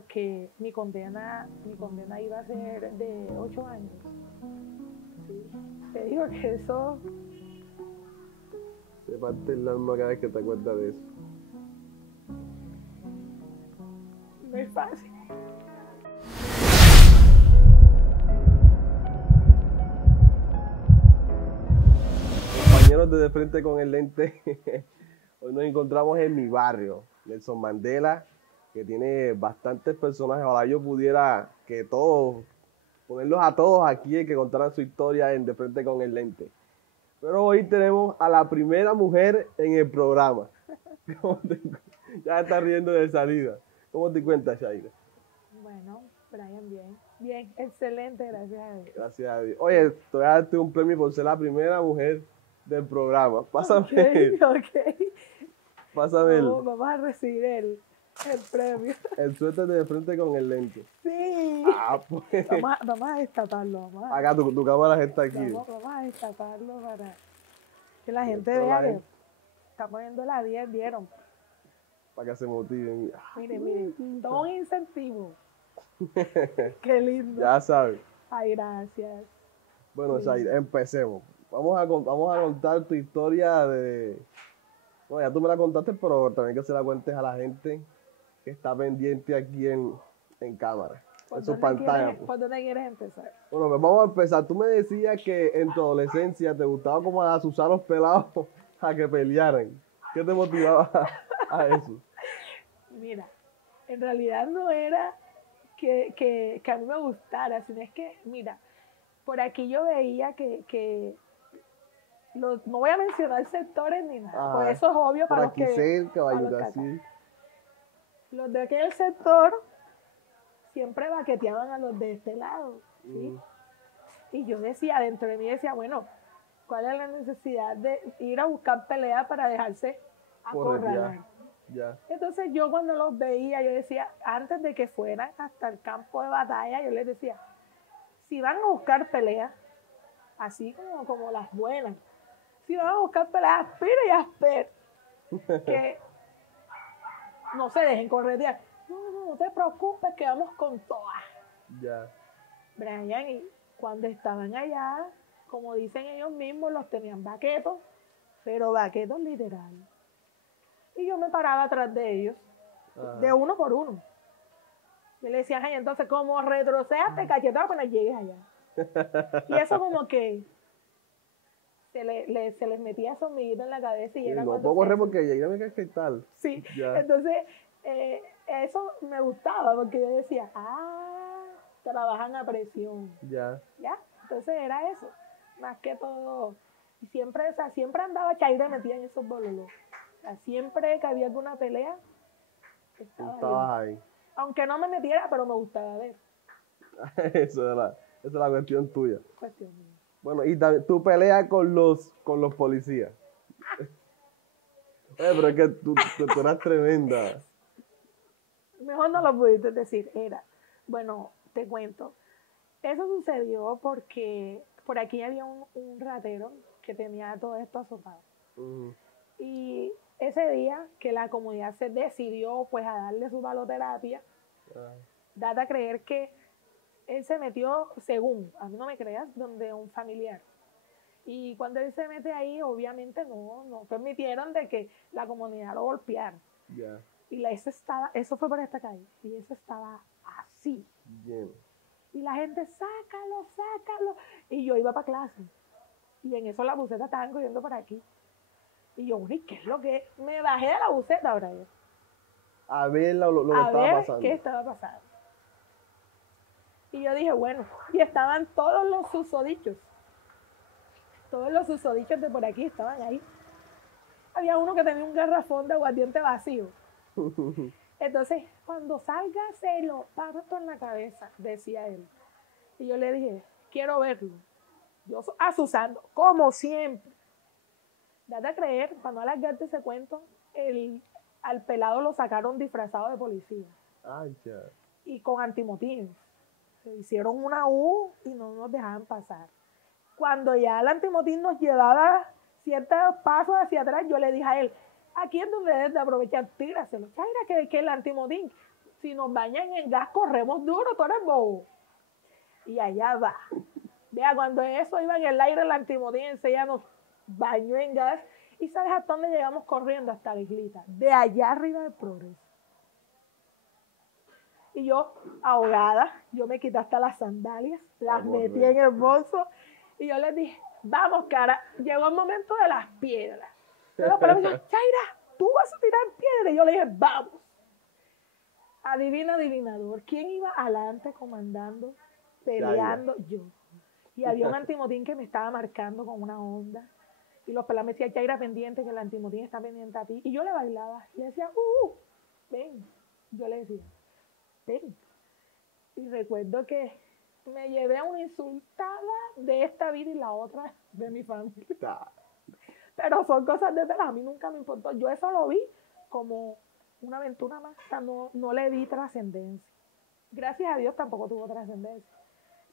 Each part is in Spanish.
porque mi condena iba a ser de 8 años. Sí. Te digo que eso Se parte el alma cada vez que te acuerdas de eso. no es fácil. Compañeros de Frente con el Lente, hoy nos encontramos en mi barrio, Nelson Mandela, que tiene bastantes personajes. Ojalá yo pudiera que todos, ponerlos a todos aquí y que contaran su historia en De Frente con el Lente. Pero hoy tenemos a la primera mujer en el programa. Ya está riendo de salida. ¿Cómo te cuentas, Shaira? Bueno, Brian, bien. Bien, excelente, gracias a Dios. Gracias a Dios. Oye, te voy a darte un premio por ser la primera mujer del programa. Pásame, Ok. pásame Vamos a recibir el premio. el suéter de Frente con el Lente. Sí. Ah, pues. Vamos a destaparlo. Acá tu cámara está aquí. Vamos a destaparlo para que la gente Toda la vea que gente. está poniendo la 10, ¿vieron? Para que se motiven. Miren, todo un incentivo. Qué lindo. Ya sabes. Ay, gracias. Bueno, Sí. Shaira, empecemos. Vamos a contar tu historia de... Bueno, ya tú me la contaste, pero también que se la cuentes a la gente que está pendiente aquí en cámara. En su pantalla. ¿Por dónde quieres empezar? Bueno, pues vamos a empezar. Tú me decías que en tu adolescencia te gustaba como asusar a los pelados a que pelearan. ¿Qué te motivaba a eso? Mira, en realidad no era que a mí me gustara, sino es que, mira, por aquí yo veía que no voy a mencionar sectores ni nada, por eso es obvio por para los aquí que... cerca, para los Bayuca, que sí. Los de aquel sector siempre baqueteaban a los de este lado, ¿sí? Y yo decía, dentro de mí decía, bueno, ¿cuál es la necesidad de ir a buscar pelea para dejarse acorralar? Ya. Entonces yo cuando los veía, yo decía, antes de que fueran hasta el campo de batalla, yo les decía, si van a buscar pelea, así como las buenas, si van a buscar pelea, aspira y aspira, que no se dejen corretear. No te preocupes, que vamos con todas. Ya. Brian, y cuando estaban allá, como dicen ellos mismos, los tenían baquetos, pero baquetos literal. Y yo me paraba atrás de ellos, de uno por uno. Yo le decía, ay, entonces, como retrocedas, te cachetas cuando llegues allá. Y eso como que se les metía esa hormiguita en la cabeza y era no cuando... puedo correr porque ya me cae tal. Sí, ya. Entonces, eso me gustaba porque yo decía, trabajan a presión. Ya. Entonces era eso, más que todo. Y siempre, siempre andaba Chaira metida en esos bololos. Siempre que había alguna pelea, estaba ahí. Aunque no me metiera, pero me gustaba ver. Esa es la cuestión tuya. Cuestión mía. Bueno, y tu pelea con los policías. Pero es que tú eras tremenda. Mejor no lo pudiste decir. Bueno, te cuento. Eso sucedió porque por aquí había un ratero que tenía todo esto azotado. Y ese día que la comunidad se decidió pues a darle su baloterapia, date a creer que él se metió, según, a mí no me creas, donde un familiar. Y cuando él se mete ahí, obviamente no permitieron de que la comunidad lo golpeara. Ya. Y eso fue por esta calle, y eso estaba así. Bien. Y la gente, sácalo. Y yo iba para clase. Y en eso la buseta estaban corriendo por aquí. Y yo, ¿y qué es lo que es? Me bajé de la buseta, Brian. A ver lo que estaba pasando. Qué estaba pasando. Y yo dije, bueno, y estaban todos los susodichos. Todos los susodichos de por aquí estaban ahí. Había uno que tenía un garrafón de aguardiente vacío. Entonces, cuando salga, se lo parto en la cabeza, decía él. Y yo le dije, quiero verlo. Yo asusando, como siempre. Date a creer, para no alargarte ese cuento, al pelado lo sacaron disfrazado de policía. Ay, ya. Y con antimotines. Se hicieron una U y no nos dejaban pasar. Cuando ya el antimotín nos llevaba ciertos pasos hacia atrás, yo le dije a él, aquí es donde debes de aprovechar, tíraselo. Chaira, que el antimotín. Si nos bañan en gas, corremos duro, tú eres bobo. Y allá va. Vea, cuando eso iba en el aire, la antimotín ella nos bañó en gas. ¿Y sabes hasta dónde llegamos corriendo? Hasta la islita. De allá arriba del Progreso. Y yo, ahogada, yo me quité hasta las sandalias, las metí en el bolso. Y yo les dije, vamos, cara. Llegó el momento de las piedras. Pero me dijeron, Chaira, tú vas a tirar piedras. Y yo le dije, vamos. Adivina, adivinador. ¿Quién iba adelante comandando, peleando? Yo. Y había un antimotín que me estaba marcando con una onda. Y los pelados me decían, Chaira, pendiente, que el antimotín está pendiente a ti. Y yo le bailaba. Y le decía, ven. Yo le decía, ven. Y recuerdo que me llevé una insultada de esta vida y la otra de mi familia. Pero son cosas de verdad, a mí nunca me importó. Yo eso lo vi como una aventura más. O sea, no le di trascendencia. Gracias a Dios tampoco tuvo trascendencia.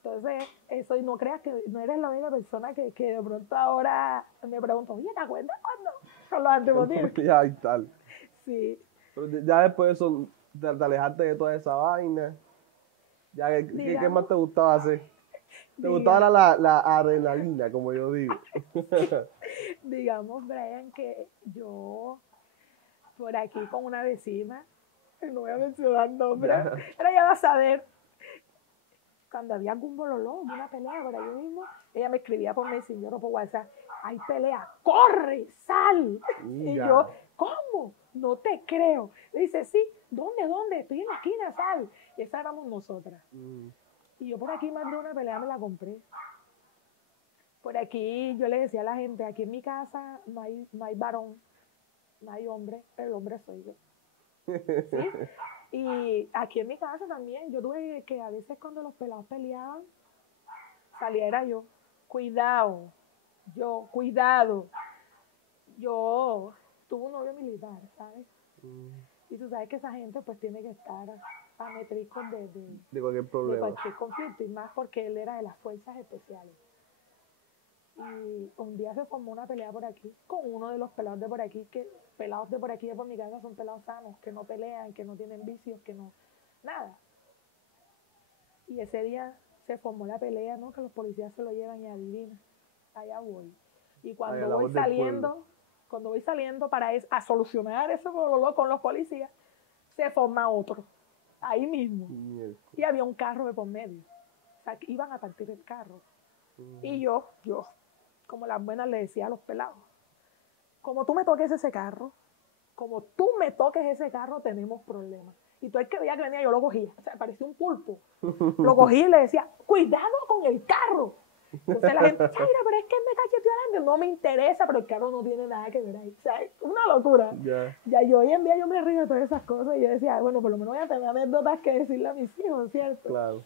Entonces, eso, y no creas que no eres la única persona que de pronto ahora me pregunto, oye, ¿te acuerdas cuando? Con los antimotines. Ya y tal. Sí. Pero ya después de eso, te alejaste de toda esa vaina. Ya, ¿qué más te gustaba hacer? ¿Te gustaba la adrenalina, como yo digo? Digamos, Brian, que yo por aquí con una vecina, no voy a mencionar nombres, pero ella va a saber, cuando había algún bololó, una pelea por ahí mismo, ella me escribía por Messenger o por WhatsApp, hay pelea, corre, sal. Y yo, ¿cómo? No te creo. Le dice, sí, ¿dónde? Estoy en la esquina, sal. Y esa éramos nosotras. Y yo por aquí más de una pelea me la compré. Por aquí yo le decía a la gente, aquí en mi casa no hay varón, no hay hombre, el hombre soy yo. ¿Sí? Y aquí en mi casa también, yo tuve que a veces cuando los pelados peleaban, saliera yo. Cuidado. Yo tuve un novio militar, ¿sabes? Y tú sabes que esa gente pues tiene que estar a metriscos de cualquier problema. De cualquier conflicto, y más porque él era de las fuerzas especiales. Y un día se formó una pelea por aquí con uno de los pelados de por aquí, que pelados de por aquí de por mi casa son pelados sanos, que no pelean, que no tienen vicios, que no, nada. Y ese día se formó la pelea, ¿no? Que los policías se lo llevan y adivina, allá voy. Y cuando voy saliendo para a solucionar ese bololó con los policías, se forma otro, ahí mismo. Y había un carro de por medio. O sea, que iban a partir el carro. Y yo, como las buenas le decía a los pelados, como tú me toques ese carro, tenemos problemas. Y todo el que veía que venía, yo lo cogía. O sea, parecía un pulpo. Lo cogía y le decía, cuidado con el carro. Entonces la gente, Chaira, pero es que él me cacheteó adelante. No me interesa, pero el carro no tiene nada que ver ahí. O sea, es una locura. Ya yo hoy en día yo me río de todas esas cosas y yo decía, bueno, por lo menos voy a tener anécdotas que decirle a mis hijos, ¿cierto? Claro.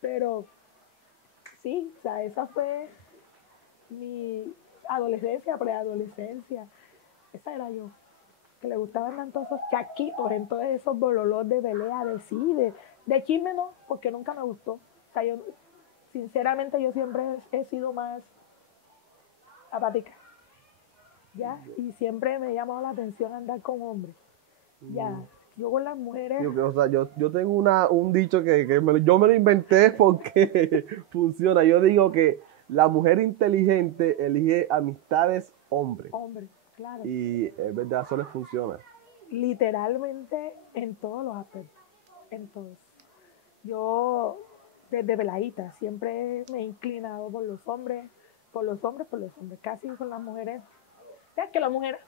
Pero sí, o sea, esa fue mi adolescencia, preadolescencia. Esa era yo. Que le gustaban tanto esos chaquitos, en todos esos bololós de pelea, de chisme no, porque nunca me gustó. O sea, sinceramente yo siempre he sido más apática, ¿ya? Y siempre me ha llamado la atención andar con hombres, ¿ya? Yo con las mujeres... O sea, yo tengo un dicho que yo me lo inventé porque funciona. Yo digo que la mujer inteligente elige amistades hombres. Hombres. Claro. Y es verdad, eso les funciona. Literalmente en todos los aspectos, en todos. Yo desde peladita siempre me he inclinado por los hombres. Casi con las mujeres. O sea, que la mujer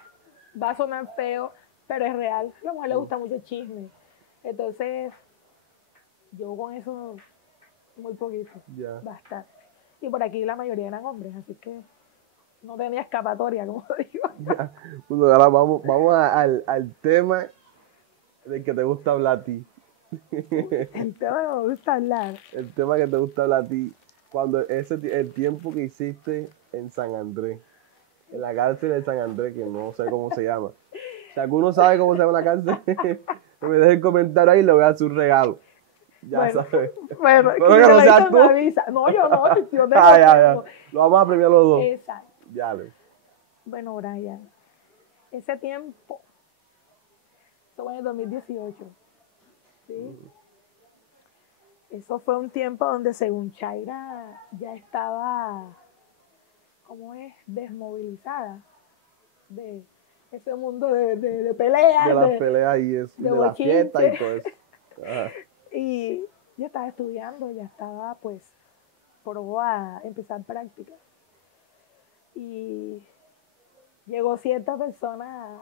va a sonar feo, pero es real. A la mujer le gusta mucho el chisme. Entonces, yo con eso muy poquito, bastante. Y por aquí la mayoría eran hombres, así que no tenía escapatoria, como digo. Bueno, ahora vamos al tema del que te gusta hablar a ti. El tema que me gusta hablar. El tema que te gusta hablar a ti. El tiempo que hiciste en San Andrés. En la cárcel de San Andrés, que no sé cómo se llama. Si alguno sabe cómo se llama la cárcel, que me deje el comentario ahí y le voy a hacer un regalo. Ya sabes. Bueno, que no seas tú. No, yo no. Yo tengo ya. Lo vamos a premiar los dos. Exacto. Ya, Bueno, Brian, ese tiempo, eso fue en el 2018, ¿sí? Eso fue un tiempo donde según Chaira ya estaba, ¿cómo es? Desmovilizada de ese mundo de peleas, De las peleas y eso, de de la fiesta y bochinche. todo eso. Ajá. Y ya estaba estudiando, ya estaba pues probó a empezar prácticas. Y llegó cierta persona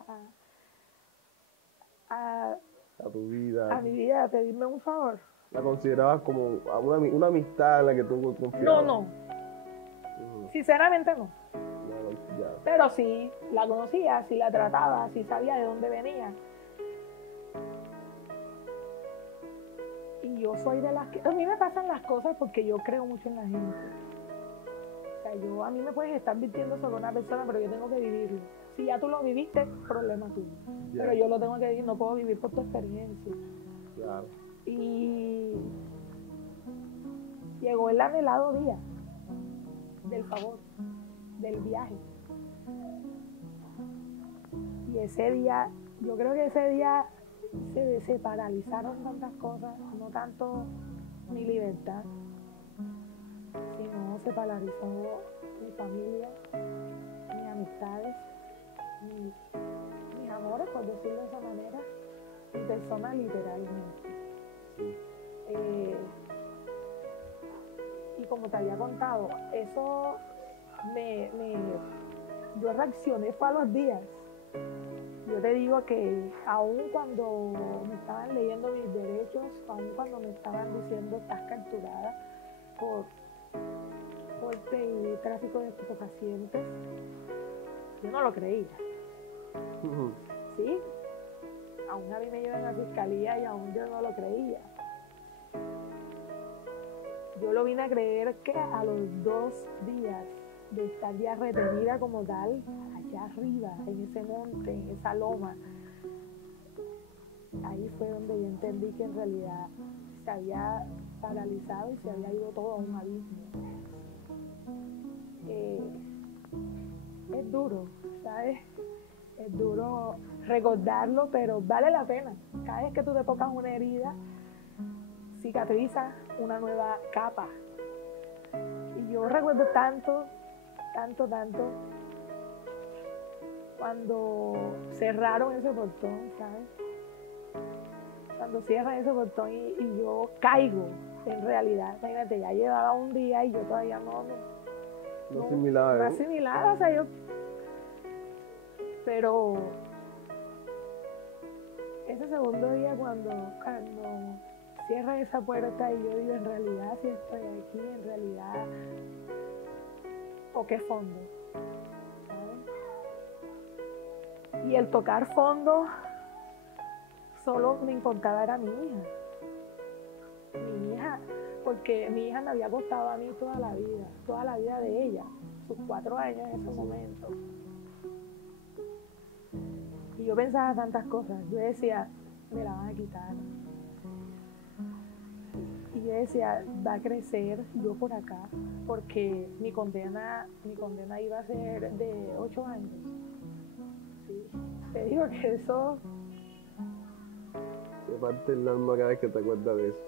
a A tu vida. mi vida a pedirme un favor. La considerabas como una amistad en la que tú confiabas. No, Ujú. sinceramente no. No, ya. Pero sí la conocía, sí la trataba, sí sabía de dónde venía. Y yo soy de las que... A mí me pasan las cosas porque yo creo mucho en la gente. O sea, a mí me puedes estar mintiendo sobre una persona, pero yo tengo que vivirlo. Si ya tú lo viviste, problema tuyo. Ya. Pero yo lo tengo que vivir, no puedo vivir por tu experiencia. Claro. Y llegó el anhelado día del favor, del viaje. Y ese día, yo creo que ese día se paralizaron tantas cosas, no tanto mi libertad, sino se paralizó mi familia, mis amistades, mis amores, por decirlo de esa manera, mi persona literalmente. Sí. Y como te había contado, eso yo reaccioné fue a los días. Yo te digo que aun cuando me estaban leyendo mis derechos, aun cuando me estaban diciendo estás capturada por porte y tráfico de estupefacientes, yo no lo creía. Ujú. ¿Sí? Aún a mí me llevan a la fiscalía y aún yo no lo creía. Yo lo vine a creer que a los 2 días de estar ya retenida como tal, allá arriba, en ese monte, en esa loma, ahí fue donde yo entendí que en realidad se había paralizado y se había ido todo a un abismo. Es duro, ¿sabes? Es duro recordarlo, pero vale la pena. Cada vez que tú te tocas una herida, cicatriza una nueva capa. Y yo recuerdo tanto, cuando cerraron ese portón, ¿sabes? Cuando cierran ese portón y yo caigo, en realidad, imagínate, ya llevaba un día y yo todavía no asimilaba, o sea, yo... Pero ese segundo día cuando cierran esa puerta y yo digo, en realidad, si estoy aquí, en realidad, toqué fondo, ¿sabes? Y el tocar fondo solo me importaba era mi hija, porque mi hija me había costado a mí toda la vida de ella, sus 4 años en ese momento. Y yo pensaba tantas cosas, yo decía, me la van a quitar. Y yo decía, va a crecer yo por acá, porque mi condena iba a ser de 8 años. Sí. Te digo que eso... Se parte el alma cada vez que te acuerdas de eso.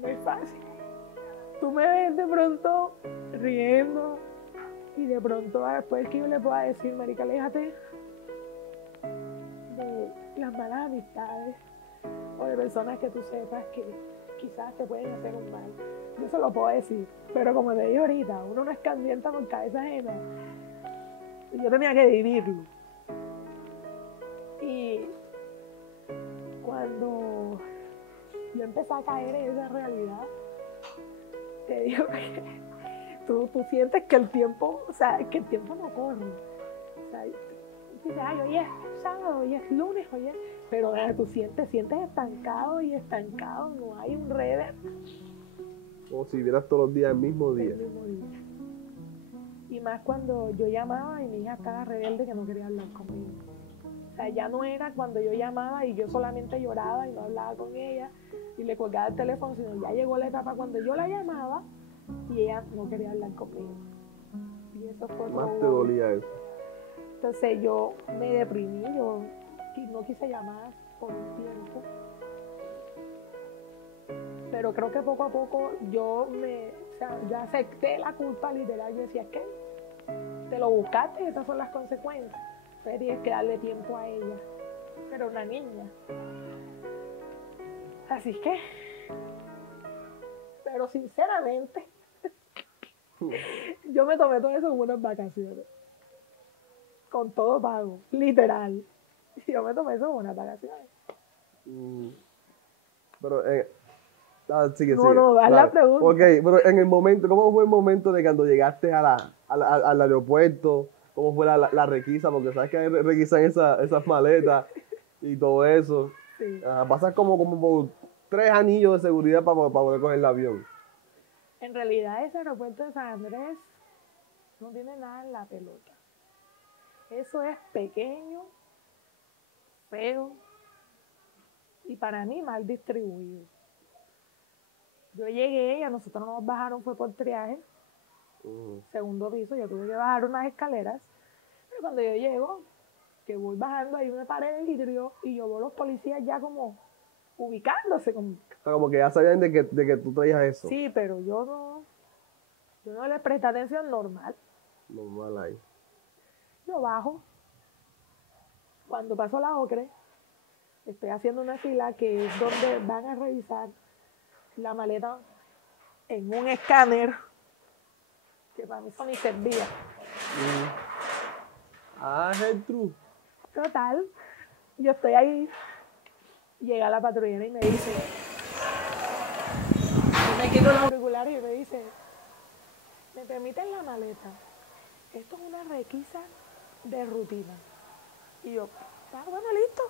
No es fácil. Tú me ves de pronto riendo y de pronto después que yo le pueda decir, marica, aléjate de las malas amistades o de personas que tú sepas que quizás te pueden hacer un mal. Yo se lo puedo decir, pero como te dije ahorita, uno no es candiente por cabeza ajena. Yo tenía que vivirlo. Y cuando yo empecé a caer en esa realidad, te digo que tú sientes que el tiempo, o sea, que el tiempo no corre. O sea, tú dices, ay, hoy es sábado, hoy es lunes, pero tú sientes estancado, no hay un rever. Como si vieras todos los días el mismo día. El mismo día. Y más cuando yo llamaba y mi hija estaba rebelde que no quería hablar conmigo. O sea, ya no era cuando yo llamaba y yo solamente lloraba y no hablaba con ella y le colgaba el teléfono, sino ya llegó la etapa cuando yo la llamaba y ella no quería hablar conmigo. Y eso fue Más te dolía eso. Entonces yo me deprimí, no quise llamar por un tiempo. Pero creo que poco a poco yo ya acepté la culpa literal. Yo decía, ¿qué? Te lo buscaste y estas son las consecuencias. Entonces tienes que darle tiempo a ella. Pero una niña. Así que, pero sinceramente, yo me tomé todo eso como unas vacaciones. Con todo pago, literal. Yo me tomé eso como unas vacaciones. Pero, sigue, No, sigue. no, haz la pregunta. Ok, pero en el momento, ¿cómo fue el momento de cuando llegaste al aeropuerto? ¿Cómo fue la requisa? Porque sabes que requisan esas maletas y todo eso. Sí. Pasas como por 3 anillos de seguridad para poder coger el avión. En realidad ese aeropuerto de San Andrés no tiene nada en la pelota. Eso es pequeño, feo y para mí mal distribuido. Yo llegué y a nosotros nos bajaron, fue por triaje, segundo piso, yo tuve que bajar unas escaleras, pero cuando yo llego, que voy bajando, ahí me paré en el vidrio y yo veo los policías ya como ubicándose. O sea, como que ya sabían de que tú traías eso. Sí, pero yo no les presté atención normal. Normal ahí. Yo bajo, cuando paso la Ocre, estoy haciendo una fila que es donde van a revisar la maleta en un escáner que para mí eso ni servía. Gertrude. Total, yo estoy ahí, llega la patrullera y me dice, yo me quito los auriculares y me dice, ¿me permiten la maleta? Esto es una requisa de rutina. Y yo, bueno, listo.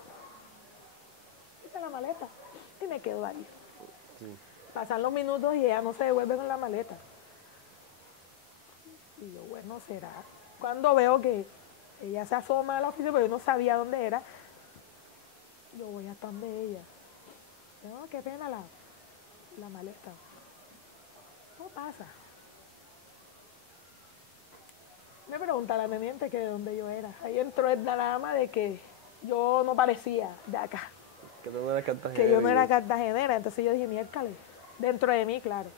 Hice la maleta y me quedo ahí. Sí. Pasan los minutos y ella no se devuelve con la maleta. Y yo, bueno, será. Cuando veo que ella se asoma a la oficina, pero yo no sabía dónde era, yo voy hasta donde ella. No, qué pena la maleta. ¿Cómo pasa? Me pregunta la teniente que de dónde yo era. Ahí entró el drama de que yo no parecía de acá. Que tú no eras cartagenera. Que yo no era cartagenera. Entonces yo dije, miércoles, dentro de mí, claro,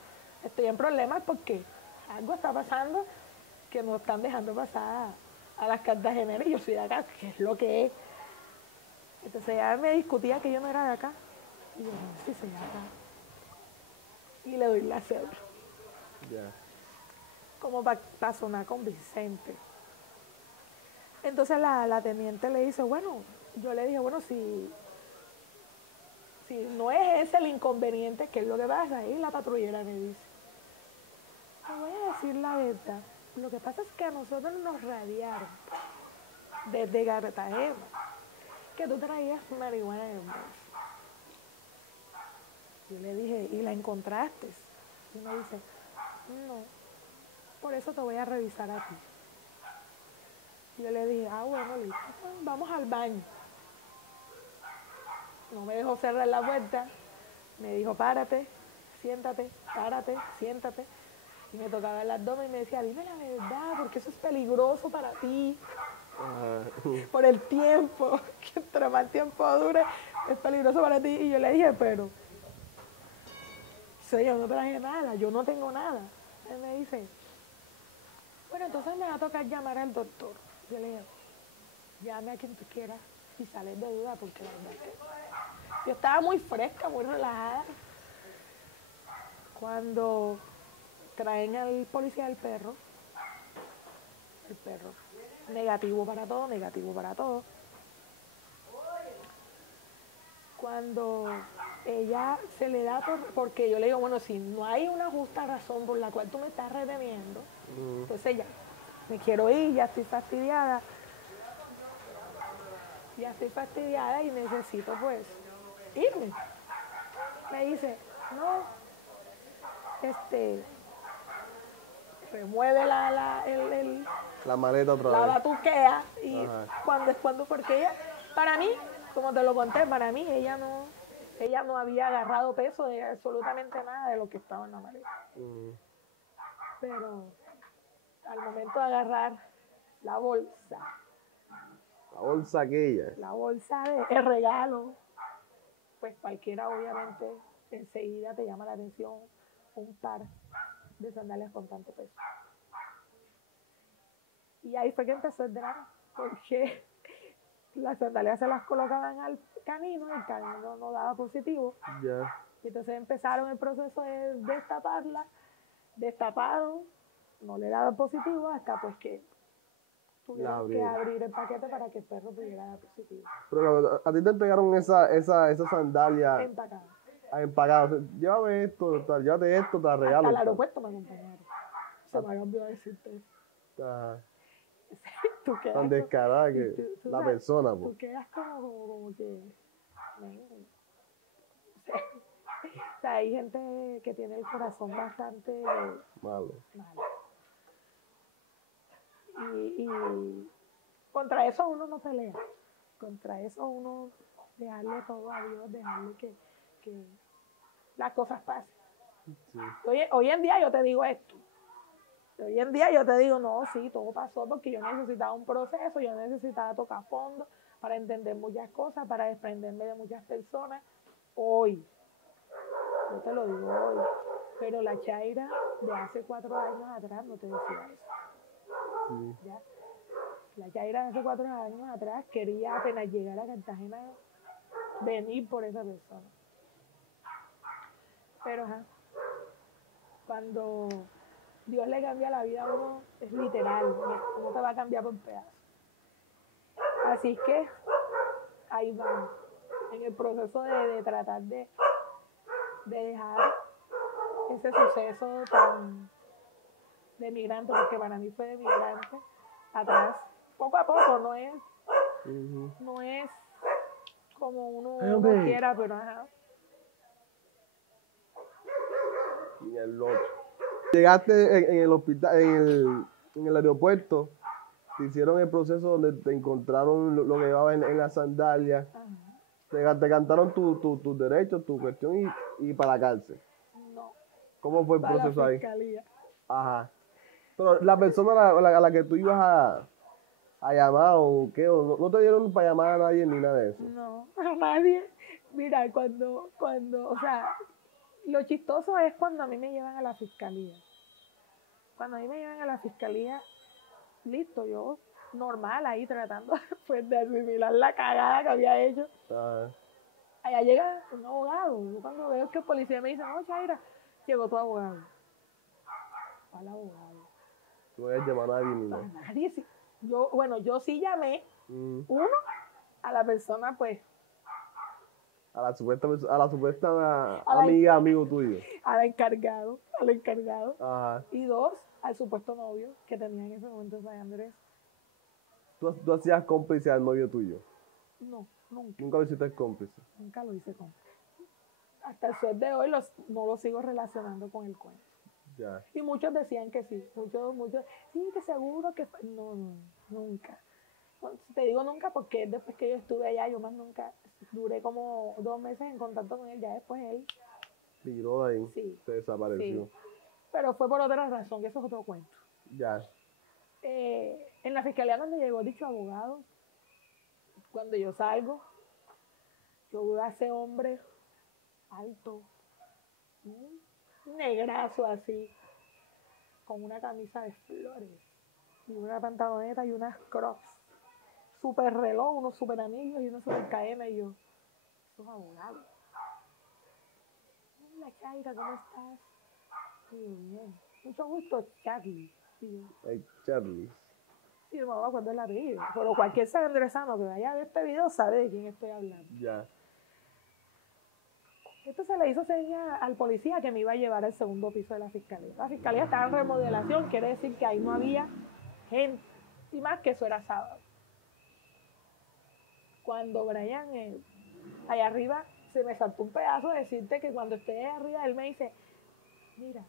estoy en problemas porque algo está pasando que no están dejando pasar a las cartageneras y yo soy de acá, que es lo que es. Entonces ella me discutía que yo no era de acá. Y yo, no, sí soy de acá. Y le doy la cédula. Ya. Como para sonar convincente. Entonces la teniente le dice, bueno, yo le dije, bueno, si no es ese el inconveniente, ¿qué es lo que pasa? Y la patrullera me dice, te voy a decir la verdad. Lo que pasa es que a nosotros nos radiaron desde Cartagena que tú traías marihuana en el bolso. Yo le dije, ¿y la encontraste? Y me dice, no, por eso te voy a revisar a ti. Yo le dije, bueno, listo, vamos al baño. No me dejó cerrar la puerta, me dijo, párate, siéntate, párate, siéntate. Y me tocaba el abdomen y me decía, dime la verdad, porque eso es peligroso para ti. Por el tiempo, que entre más tiempo dure, es peligroso para ti. Y yo le dije, pero, yo no traje nada, yo no tengo nada. Él me dice, bueno, entonces me va a tocar llamar al doctor. Yo le dije, llame a quien tú quieras y sales de duda, porque la verdad es que yo estaba muy fresca, muy relajada. Cuando traen al policía del perro, el perro, negativo para todo, negativo para todo. Cuando ella se le da porque yo le digo, bueno, si no hay una justa razón por la cual tú me estás reteniendo, entonces ya, me quiero ir, ya estoy fastidiada. Ya estoy fastidiada y necesito pues irme. Me dice, no, remueve la maleta otra la vez. batuquea y cuando, porque ella, para mí, como te lo conté, para mí ella no había agarrado peso de absolutamente nada de lo que estaba en la maleta. Pero al momento de agarrar la bolsa, La bolsa aquella. La bolsa de el regalo, pues cualquiera obviamente enseguida te llama la atención un par de sandalias con tanto peso. Y ahí fue que empezó el drama, porque las sandalias se las colocaban al canino, el canino no daba positivo. Ya. Y entonces empezaron el proceso de destaparla, destaparon, no le daban positivo hasta pues que tuvieron que abrir el paquete para que el perro pudiera dar positivo. Pero a ti te entregaron esa sandalia Empacada. empacada. O sea, llévame esto, tal, llévate esto, te la regalo. Hasta el tal. aeropuerto me acompañaron. Se me olvidó decirte eso. Ajá. Tú quedas Tan descarada como- que tú la sabes, persona, pues. Tú quedas como que... O sea, hay gente que tiene el corazón bastante Malo. malo. Y contra eso uno no pelea. Contra eso uno dejarle todo a Dios, dejarle que las cosas pasen. Sí. Hoy en día yo te digo esto. Hoy en día yo te digo, no, sí, todo pasó porque yo necesitaba un proceso, yo necesitaba tocar fondo para entender muchas cosas, para desprenderme de muchas personas. Hoy, yo te lo digo hoy, pero la Chaira de hace 4 años atrás no te decía eso. Sí. ¿Ya? La Chaira de hace 4 años atrás quería apenas llegar a Cartagena venir por esa persona. Pero ajá, cuando Dios le cambia la vida a uno, es literal, no te va a cambiar por pedazos. Así que ahí vamos, en el proceso de tratar de dejar ese suceso tan de migrante, porque para mí fue de migrante, atrás, poco a poco, no es como uno quiera, pero ajá. Y el otro. Llegaste en el hospital, en el aeropuerto, te hicieron el proceso donde te encontraron lo que llevaba en la sandalia, te cantaron tus derechos, tu cuestión y para la cárcel. No, ¿Cómo fue el para proceso la ahí? fiscalía. Ajá. Pero la persona a la que tú ibas a llamar o qué, o no te dieron para llamar a nadie ni nada de eso. No, a nadie. Mira, o sea, lo chistoso es cuando a mí me llevan a la fiscalía. Cuando a mí me llevan a la fiscalía, listo, yo normal ahí tratando pues, de asimilar la cagada que había hecho. Ajá. Allá llega un abogado. Yo cuando veo que el policía me dice, no, Chaira, llegó tu abogado. ¿Cuál abogado? No voy a llamar a nadie ni A nada. nadie. Sí. Yo sí llamé, uno, a la persona, pues, A la supuesta amiga, amigo tuyo. al encargado. Ajá. Y 2, al supuesto novio que tenía en ese momento en San Andrés. ¿Tú hacías cómplice al novio tuyo? No, nunca. Nunca lo hiciste cómplice. Nunca lo hice con. Hasta el sol de hoy no lo sigo relacionando con el cuento. Ya. Y muchos decían que sí. Muchos, sí, que seguro que fue. No, nunca. Bueno, te digo nunca porque después que yo estuve allá, yo más nunca. Duré como 2 meses en contacto con él. Ya después él. Tiró de ahí. Sí. Se desapareció. Sí. Pero fue por otra razón, que eso es otro cuento. Ya. En la fiscalía cuando llegó dicho abogado, cuando yo salgo, yo veo a ese hombre alto, un negrazo así, con una camisa de flores, y una pantaloneta y unas crocs, super reloj, unos super anillos y unos super cadenas, y yo, esos abogados. Hola Chaira, ¿cómo estás? Y yo, bien. Mucho gusto, Charlie. Y yo, Ay, Charlie. sí, no me acuerdo el apellido, pero cualquier sandresano que vaya a ver este video sabe de quién estoy hablando. Ya. Entonces le hizo seña al policía que me iba a llevar al segundo piso de la fiscalía. La fiscalía estaba en remodelación, quiere decir que ahí no había gente. Y más que eso era sábado. Cuando Brian, allá arriba, se me saltó un pedazo de decirte que cuando esté allá arriba, él me dice, mira,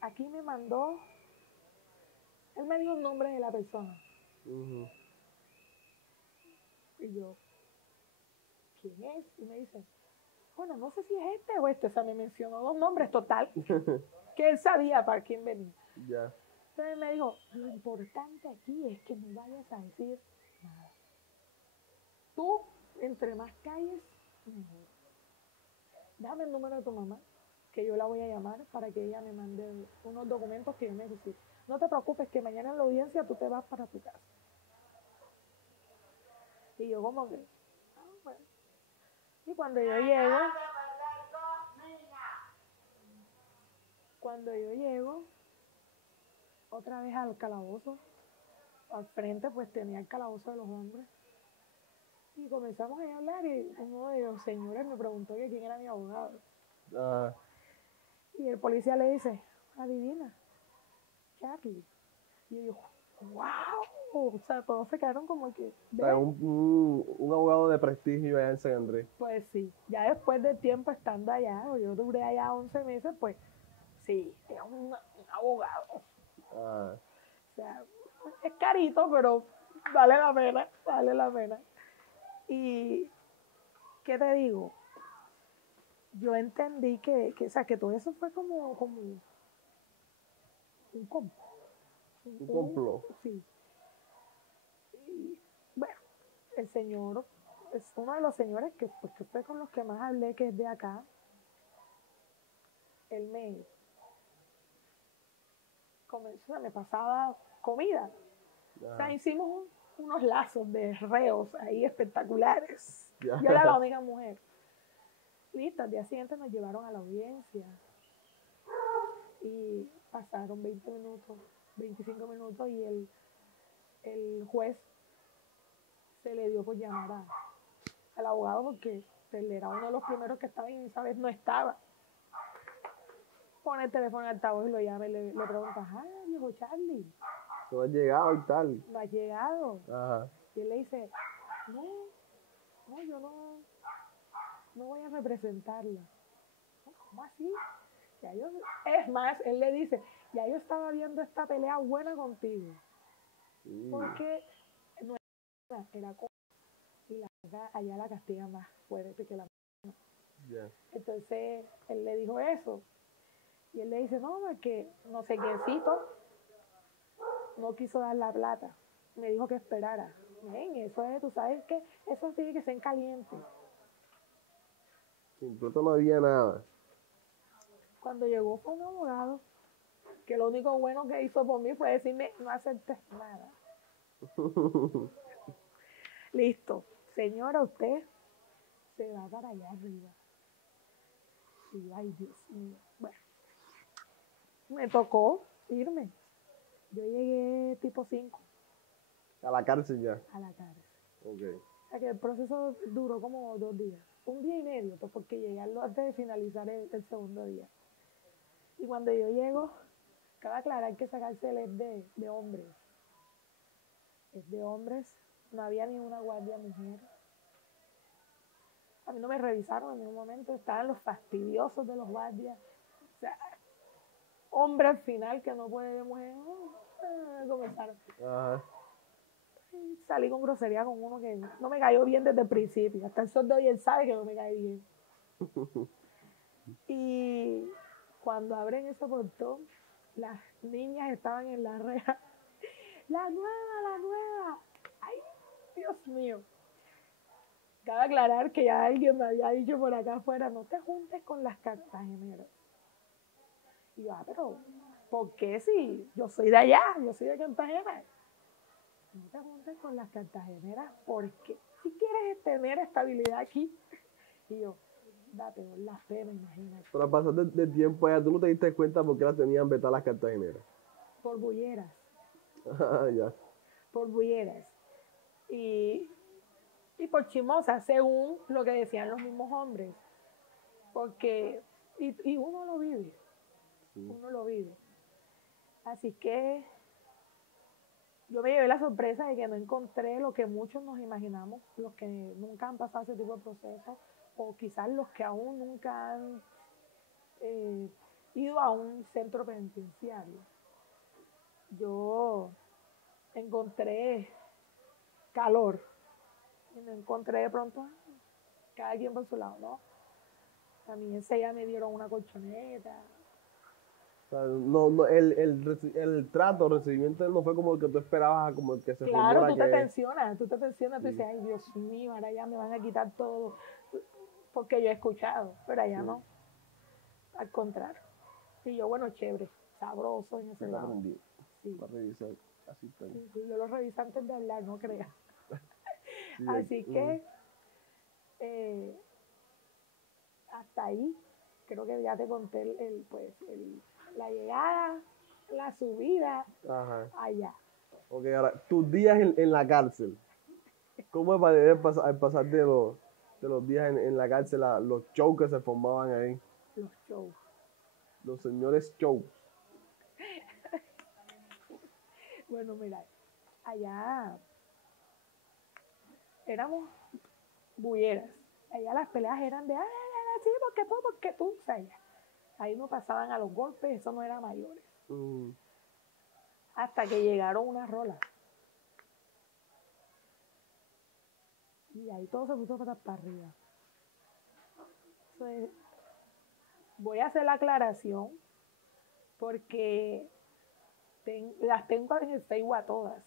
aquí me mandó, él me dijo el nombre de la persona. Y yo, ¿quién es? Y me dice, bueno, no sé si es este o este. O sea, me mencionó 2 nombres total, que él sabía para quién venía. Ya. Entonces me dijo, lo importante aquí es que no vayas a decir nada. tú, entre más calles, mejor. Dame el número de tu mamá, que yo la voy a llamar para que ella me mande unos documentos que yo necesito. No te preocupes, que mañana en la audiencia tú te vas para tu casa. Y yo como que, bueno. Y cuando yo llego, otra vez al calabozo, al frente pues tenía el calabozo de los hombres. Y comenzamos a hablar y uno de los señores me preguntó que quién era mi abogado. Y el policía le dice, adivina, Charlie. Y yo digo, wow. O sea, todos se quedaron como que... O sea, un abogado de prestigio allá en San Andrés. Pues sí, ya después de tiempo estando allá, yo duré allá 11 meses, pues sí, es un abogado. O sea, es carito, pero vale la pena, vale la pena. Y, ¿qué te digo? Yo entendí o sea, que todo eso fue como un complot. Un complot. Sí. Y, bueno, el señor es uno de los señores que fue con los que más hablé, que es de acá. Él me pasaba comida. O sea, hicimos unos lazos de reos ahí espectaculares. Yo era la única mujer. Listo, al día siguiente nos llevaron a la audiencia. Y pasaron 20 minutos, 25 minutos y el juez se le dio por llamar al abogado porque él era uno de los primeros que estaba y esa vez no estaba. Pone el teléfono en altavoz y lo llama y le pregunta, viejo Charlie. No ha llegado y tal. No ha llegado. Ajá. Y él le dice, no, yo no voy a representarla. ¿Cómo así? Es más, él le dice, ya yo estaba viendo esta pelea buena contigo. Porque no era con y la verdad allá la castiga más fuerte que la Yeah. Entonces él le dijo eso. Y él le dice, no, porque no sé quiéncito no quiso dar la plata. Me dijo que esperara. Ven, eso es, tú sabes que eso tiene que ser caliente. Sin plata no había nada. Cuando llegó fue un abogado que lo único bueno que hizo por mí fue decirme, no aceptes nada. Listo. Señora, usted se va para allá arriba. Y ay, Dios mío. Bueno, me tocó irme. Yo llegué tipo 5. A la cárcel ya. A la cárcel. Okay. O sea que el proceso duró como 2 días. 1 día y medio, pues porque llegué antes de finalizar el segundo día. Y cuando yo llego, cabe aclarar que esa cárcel es de hombres. Es de hombres. No había ni una guardia mujer. A mí no me revisaron en ningún momento. Estaban los fastidiosos de los guardias. O sea, hombre al final que no puede ver mujer. Comenzaron. Ajá. Salí con grosería con uno que no me cayó bien desde el principio. Hasta el sol de hoy él sabe que no me cae bien. Y cuando abren ese portón, las niñas estaban en la reja. ¡La nueva! ¡Ay, Dios mío! Cabe aclarar que ya alguien me había dicho por acá afuera, no te juntes con las cartageneras. Y yo, pero ¿por qué si yo soy de allá? Yo soy de Cartagena. No te juntes con las cartageneras porque si quieres tener estabilidad aquí. Y yo, date la pena, imagínate. Pero al pasar del tiempo allá, ¿tú no te diste cuenta por qué las tenían vetadas las cartageneras? Por bulleras. Ya. Por bulleras. Y por chismosas, según lo que decían los mismos hombres. Porque, y uno lo vive. Sí. Uno lo vive. Así que yo me llevé la sorpresa de que no encontré lo que muchos nos imaginamos, los que nunca han pasado ese tipo de procesos, o quizás los que aún nunca han ido a un centro penitenciario. Yo encontré calor, y me encontré de pronto cada quien por su lado, ¿no? A mí enseguida me dieron una colchoneta, O sea, el trato, el recibimiento no fue como el que tú esperabas, como el que se Claro, rumora tú te que... tensionas, tú dices, ay, Dios mío, ahora ya me van a quitar todo, porque yo he escuchado, pero allá no, al contrario. Y yo, bueno, chévere, sabroso en ese Sí, lado. aprendí. Sí. Para revisar. Así está. Sí, yo lo reviso antes de hablar, no creas. Sí, Así que hasta ahí, creo que ya te conté la llegada, la subida, Ajá. allá. Ok, ahora, tus días en la cárcel. ¿Cómo es para pasar de los días en la cárcel a los shows que se formaban ahí? Los shows. Los señores shows. Bueno, mira, allá éramos bulleras. Allá las peleas eran de, sí, porque tú, o sea, ahí no pasaban a los golpes, eso no era mayores. Hasta que llegaron unas rolas. Y ahí todo se puso para arriba. Entonces, voy a hacer la aclaración porque las tengo en el Facebook a todas.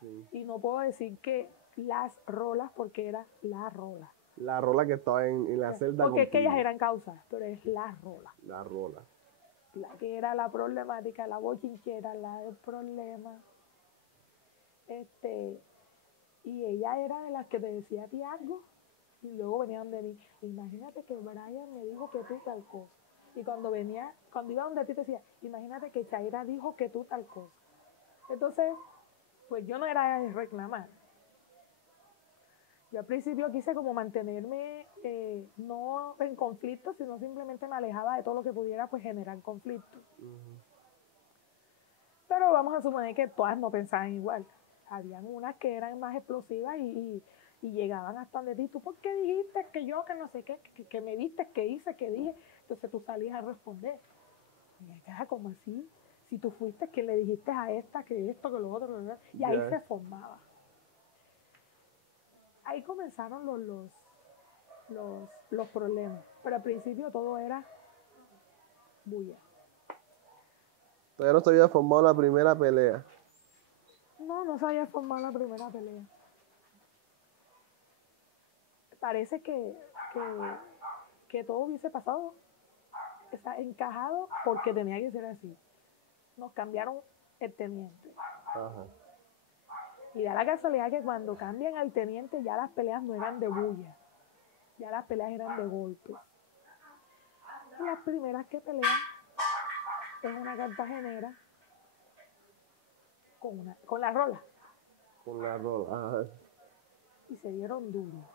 Sí. Y no puedo decir que las rolas porque era la rola. La rola que estaba en la celda. Porque es que ellas eran causas, pero es la rola. La rola. La que era la problemática, la bochinchera, la del problema. Y ella era de las que te decía a ti algo y luego venían de mí. Imagínate que Brian me dijo que tú tal cosa. Y cuando iba donde ti te decía, imagínate que Chaira dijo que tú tal cosa. Entonces, pues yo no era de reclamar. Yo al principio quise como mantenerme no en conflicto, sino simplemente me alejaba de todo lo que pudiera pues generar conflicto. Pero vamos a suponer que todas no pensaban igual. Habían unas que eran más explosivas y llegaban hasta donde ti. ¿Tú por qué dijiste que yo, que no sé qué, que me viste, que hice, que dije? Entonces tú salías a responder. Y acá, como así, si tú fuiste que le dijiste a esta, que esto, que lo otro, y ahí se formaba. Ahí comenzaron los problemas. Pero al principio todo era bulla. Todavía no se había formado la primera pelea. No se había formado la primera pelea. Parece que todo hubiese pasado, está encajado porque tenía que ser así. Nos cambiaron el teniente. Ajá. Y da la casualidad que cuando cambian al teniente ya las peleas no eran de bulla, ya las peleas eran de golpes. Y las primeras que pelean es una cartagenera con la rola. Con la rola, ajá. Y se dieron duro.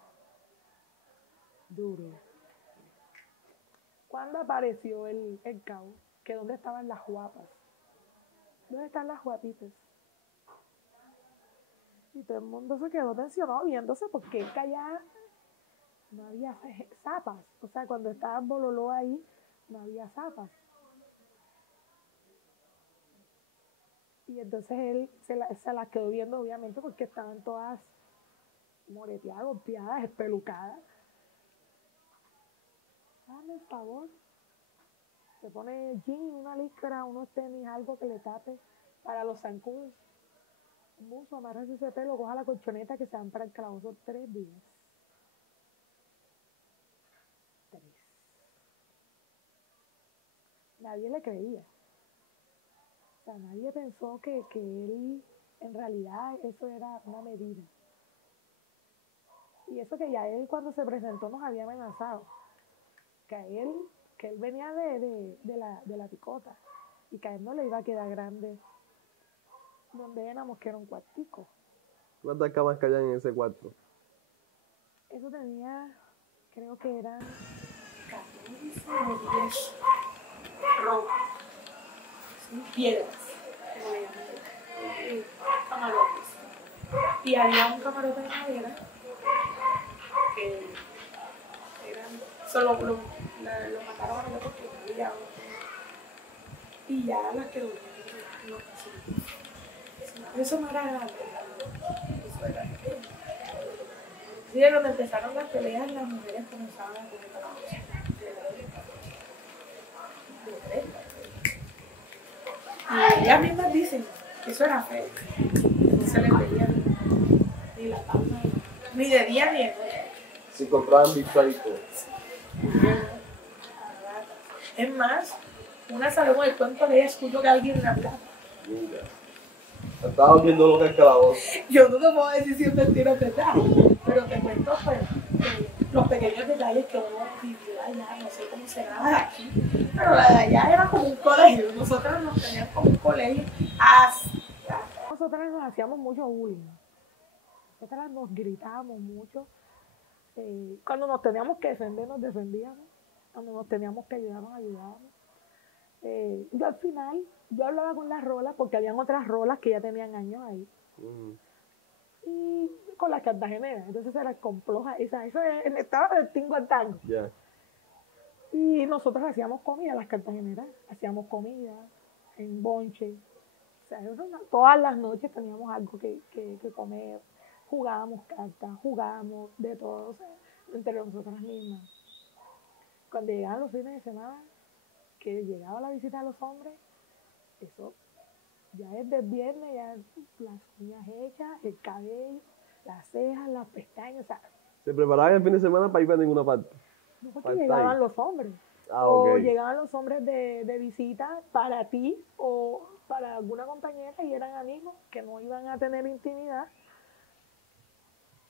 ¿Cuándo apareció el caos? Que dónde estaban las guapas. ¿Dónde están las guapitas? Y todo el mundo se quedó tensionado viéndose porque es que allá no había zapas. O sea, cuando estaba Bololó ahí, no había zapas. Y entonces él se las quedó viendo, obviamente, porque estaban todas moreteadas, golpeadas, espelucadas. Hazme el favor. Se pone jean, una licra, unos tenis, algo que le tape para los zancudos. Un buzo, amarrarse ese pelo, coja la colchoneta que se van para el calabozo 3 días. 3. Nadie le creía. O sea, nadie pensó que él, en realidad, eso era una medida. Y eso que ya él cuando se presentó nos había amenazado. Que él venía de la picota y que a él no le iba a quedar grande donde éramos, que era un cuartico. ¿Cuántas camas caían en ese cuarto? Eso tenía, creo que eran 14 o 10 rocas, piedras, camarotes. Y había un camarote de madera que solo lo mataron a los porque no había otro. Y ya las que durmieron no pasó. Eso no era grande, eso era pequeño. Así que cuando empezaron las peleas, las mujeres comenzaban a comer calabozos. ellas mismas dicen que eso era feo. No se les veía ni la palma, ni de día ni de noche. Se encontraban bichaditos. Es más, una salió con el cuento de ella, escuchó que alguien le hablaba. Mira. Estabas viendo los escaladores. Yo no te puedo decir si es mentira o verdad, pero te cuento pues, los pequeños detalles que uno vivió allá, no sé cómo será la de aquí, pero la de allá era como un colegio, nosotros nos tenían como un colegio así. Nosotras nos hacíamos mucho bullying, nosotras nos gritábamos mucho, cuando nos teníamos que defender nos defendíamos, cuando nos teníamos que ayudar nos ayudábamos. Yo al final, yo hablaba con las rolas porque habían otras rolas que ya tenían años ahí. Y con las cartageneras, entonces era comploja, eso estaba de tingo al tango. Yeah. Y nosotros hacíamos comida, las cartageneras, hacíamos comida en bonche. O sea, todas las noches teníamos algo que comer, jugábamos cartas, jugábamos de todo, o sea, entre nosotras mismas. Cuando llegaban los fines de semana, que llegaba la visita de los hombres, eso ya es del viernes, ya las uñas hechas, el cabello, las cejas, las pestañas, o sea, ¿Se preparaban el fin de semana para ir para ninguna parte? no porque llegaban los hombres. Okay. O llegaban los hombres de visita para ti o para alguna compañera y eran amigos que no iban a tener intimidad.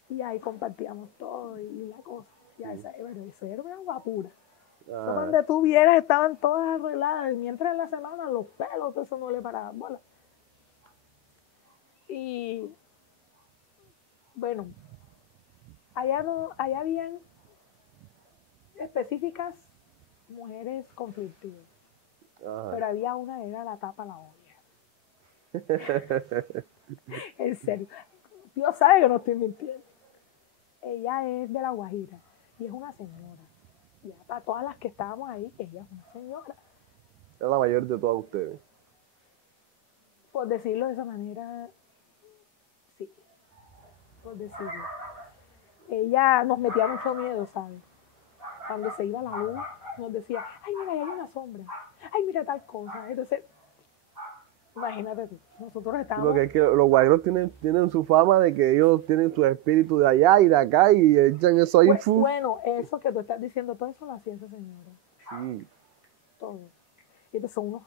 Y ahí compartíamos todo y la cosa. Y eso era una guapura. Donde tú vieras estaban todas arregladas, mientras en la semana los pelos, eso no le paraban bola. Y bueno, allá habían específicas mujeres conflictivas, pero había una que era la tapa la olla. En serio, Dios sabe que no estoy mintiendo. Ella es de La Guajira y es una señora. Ya para todas las que estábamos ahí, ella es una señora. Es la mayor de todas ustedes. Por decirlo de esa manera, sí. Por decirlo. Ella nos metía mucho miedo, ¿sabes? Cuando se iba la luz, nos decía, ay, mira, ahí hay una sombra. Ay, mira tal cosa. Entonces, imagínate tú, nosotros estábamos... Porque es que los guajiros tienen su fama de que ellos tienen su espíritu de allá y de acá y echan eso ahí. Bueno, eso que tú estás diciendo, todo eso lo hacía esa señora. Sí. Todo. Y entonces son unos...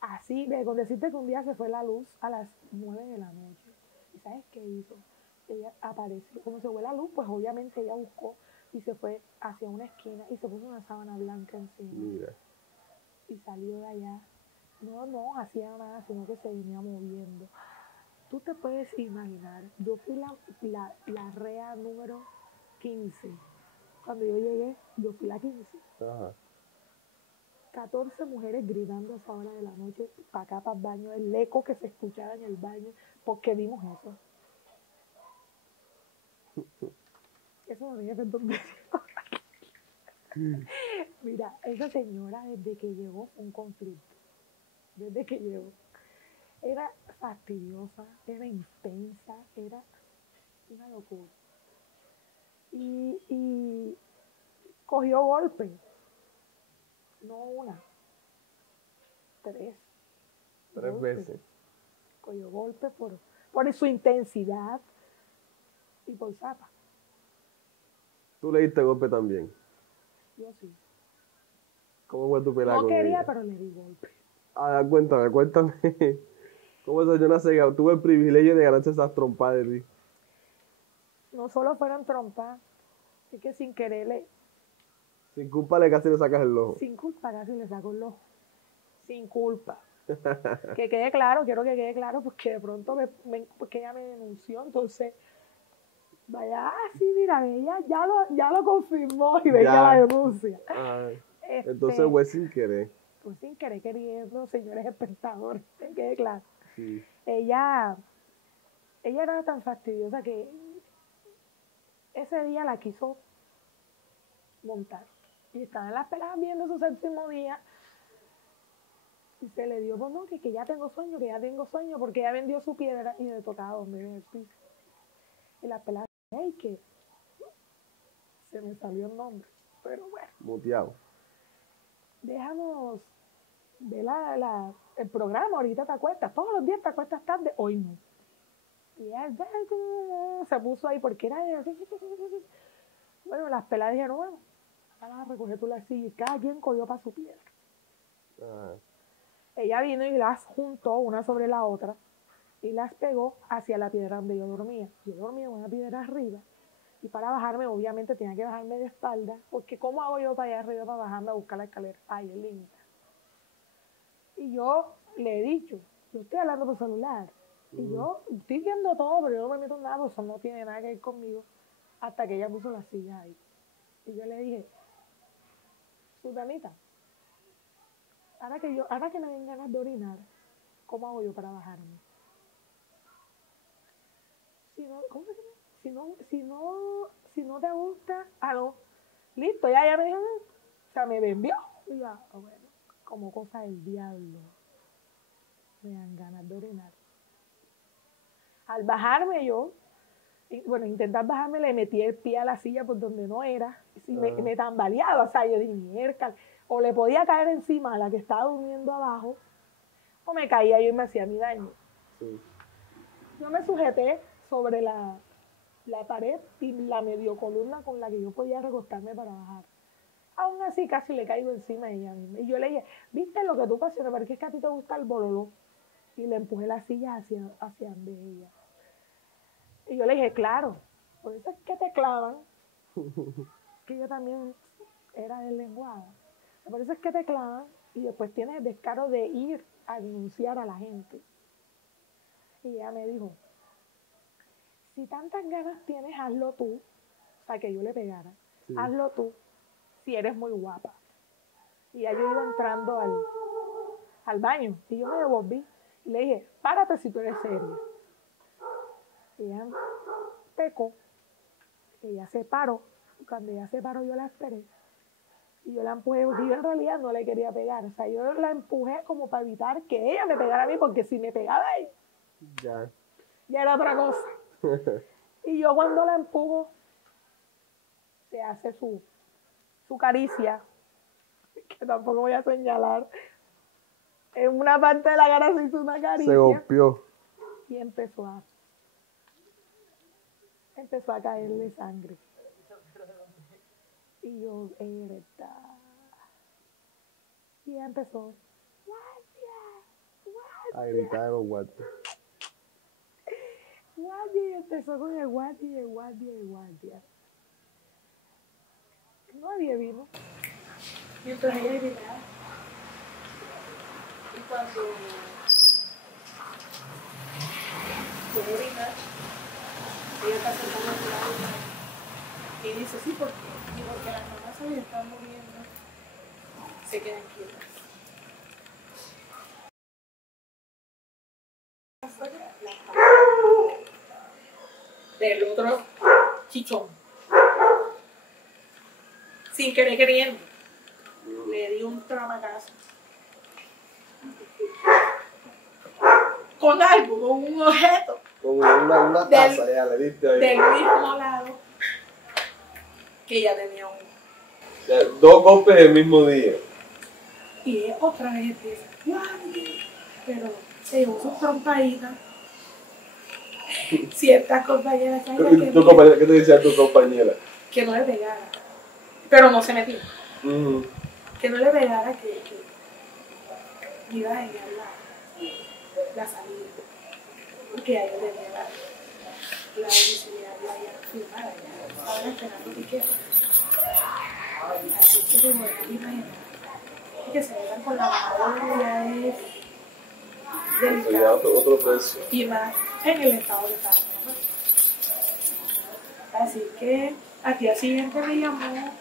Así, con decirte que un día se fue la luz a las 9 de la noche. ¿Y sabes qué hizo? Ella apareció. Como se fue la luz, pues obviamente ella buscó y se fue hacia una esquina y se puso una sábana blanca encima. Mira. Y salió de allá. No hacía nada, sino que se venía moviendo. Tú te puedes imaginar, yo fui la rea número 15. Cuando yo llegué, yo fui la 15. Ajá. 14 mujeres gritando a esa hora de la noche, para acá, para el baño, el eco que se escuchaba en el baño, porque vimos eso. Eso no tiene perdón. Mira, esa señora desde que llegó fue un conflicto. Desde que llegó. Era fastidiosa, era intensa, era una locura. Y cogió golpes. No una, 3. 3 golpes. veces. Cogió golpes por su intensidad y por zapa. ¿Tú le diste golpe también? Yo sí. ¿Cómo fue tu pelea No con quería, ella? pero le di golpe. Cuéntame. ¿Cómo esa señora se tuvo el privilegio de ganarse esas trompadas de ti? No solo fueron trompas, es que sin quererle, Sin culpa casi le sacas el ojo. sin culpa casi le saco el ojo. Sin culpa. Que quede claro, quiero que quede claro, porque de pronto porque ella me denunció, entonces, vaya, sí, mira, ella ya lo confirmó y venga la denuncia. Entonces fue sin querer. Pues sin querer queriendo, señores espectadores, que quede claro. Sí. Ella era tan fastidiosa que ese día la quiso montar. Y estaba en las peladas viendo su 7º día. Y se le dio, pues no, que ya tengo sueño, porque ella vendió su piedra y le tocaba dormir en el piso. Y las peladas, hey, que se me salió el nombre, pero bueno. Muteado. Déjanos ve el programa, ahorita te acuestas, todos los días te acuestas tarde, hoy no. Y ella se puso ahí porque era así. Bueno, las peladas dijeron, bueno, vas a recoger tú la silla y cada quien cogió para su piedra. Ella vino y las juntó una sobre la otra y las pegó hacia la piedra donde yo dormía. Yo dormía en una piedra arriba y para bajarme, obviamente, tenía que bajarme de espalda, porque ¿cómo hago yo para allá arriba para bajarme a buscar la escalera? Ahí el límite. Y yo le he dicho, yo estoy hablando por celular y yo estoy viendo todo, pero yo no me meto en nada, porque eso no tiene nada que ver conmigo, hasta que ella puso la silla ahí. Y yo le dije, Susanita, ahora que me den ganas de orinar, ¿cómo hago yo para bajarme? ¿Cómo se llama? Si no te gusta, no. Listo, ya me dijo, o sea, me vendió. Y ya, bueno, como cosa del diablo, me dan ganas de orinar. Al bajarme yo, bueno, intentar bajarme, le metí el pie a la silla por donde no era, y me tambaleaba, o sea, yo dije, mierda, o le podía caer encima a la que estaba durmiendo abajo, o me caía yo y me hacía mi daño. Sí. Yo me sujeté sobre la pared y la medio columna con la que yo podía recostarme para bajar. Aún así casi le caigo encima a ella misma. Y yo le dije, ¿viste lo que tú pasiones? Porque es que a ti te gusta el bololó. Y le empujé la silla hacia donde ella. Y yo le dije, claro, por eso es que te clavan. Que yo también era deslenguada. Por eso es que te clavan y después tienes el descaro de ir a denunciar a la gente. Y ella me dijo, si tantas ganas tienes, hazlo tú. O sea, que yo le pegara. Sí. Hazlo tú, si eres muy guapa. Y ya yo iba entrando al baño. Y yo me devolví. Y le dije, párate si tú eres seria. Y ella pecó. Ella se paró. Cuando ella se paró, yo la esperé. Y yo la empujé. Yo en realidad no le quería pegar. O sea, yo la empujé como para evitar que ella me pegara a mí. Porque si me pegaba ahí, ya era otra cosa. Y yo cuando la empujo, se hace su caricia, que tampoco voy a señalar. En una parte de la cara se hizo una caricia. Se golpeó. Y empezó a caerle sangre. Y yo, y ella empezó, a gritar a los guardias. Y empezó con el guardia. Nadie vino. Mientras ella gritaba. Y cuando puede orinar, ella está sentada en la lado y dice, sí, ¿por qué? Y porque las mamás se están moviendo, se quedan quietas. Del otro chichón. Sin querer queriendo. Le di un tramacazo. Con algo, con un objeto. Con una taza, ya le diste ahí. Del mismo lado que ella tenía uno. Ya, 2 golpes el mismo día. Y otra vez empieza. Pero se llevó sus trompaditas. Ciertas compañeras. ¿Qué te decía tu compañera? Que no le pegara. Pero no se metía. Que no le pegara, que iba a dañar la salida. Porque ya yo tenía la visibilidad de ella filmada. Ahora esperando que quede. Así que te voy a imaginar. Que se metan con la mano ya es delicado. Otro precio. Y más en el estado que estamos. Así que al día siguiente me llamó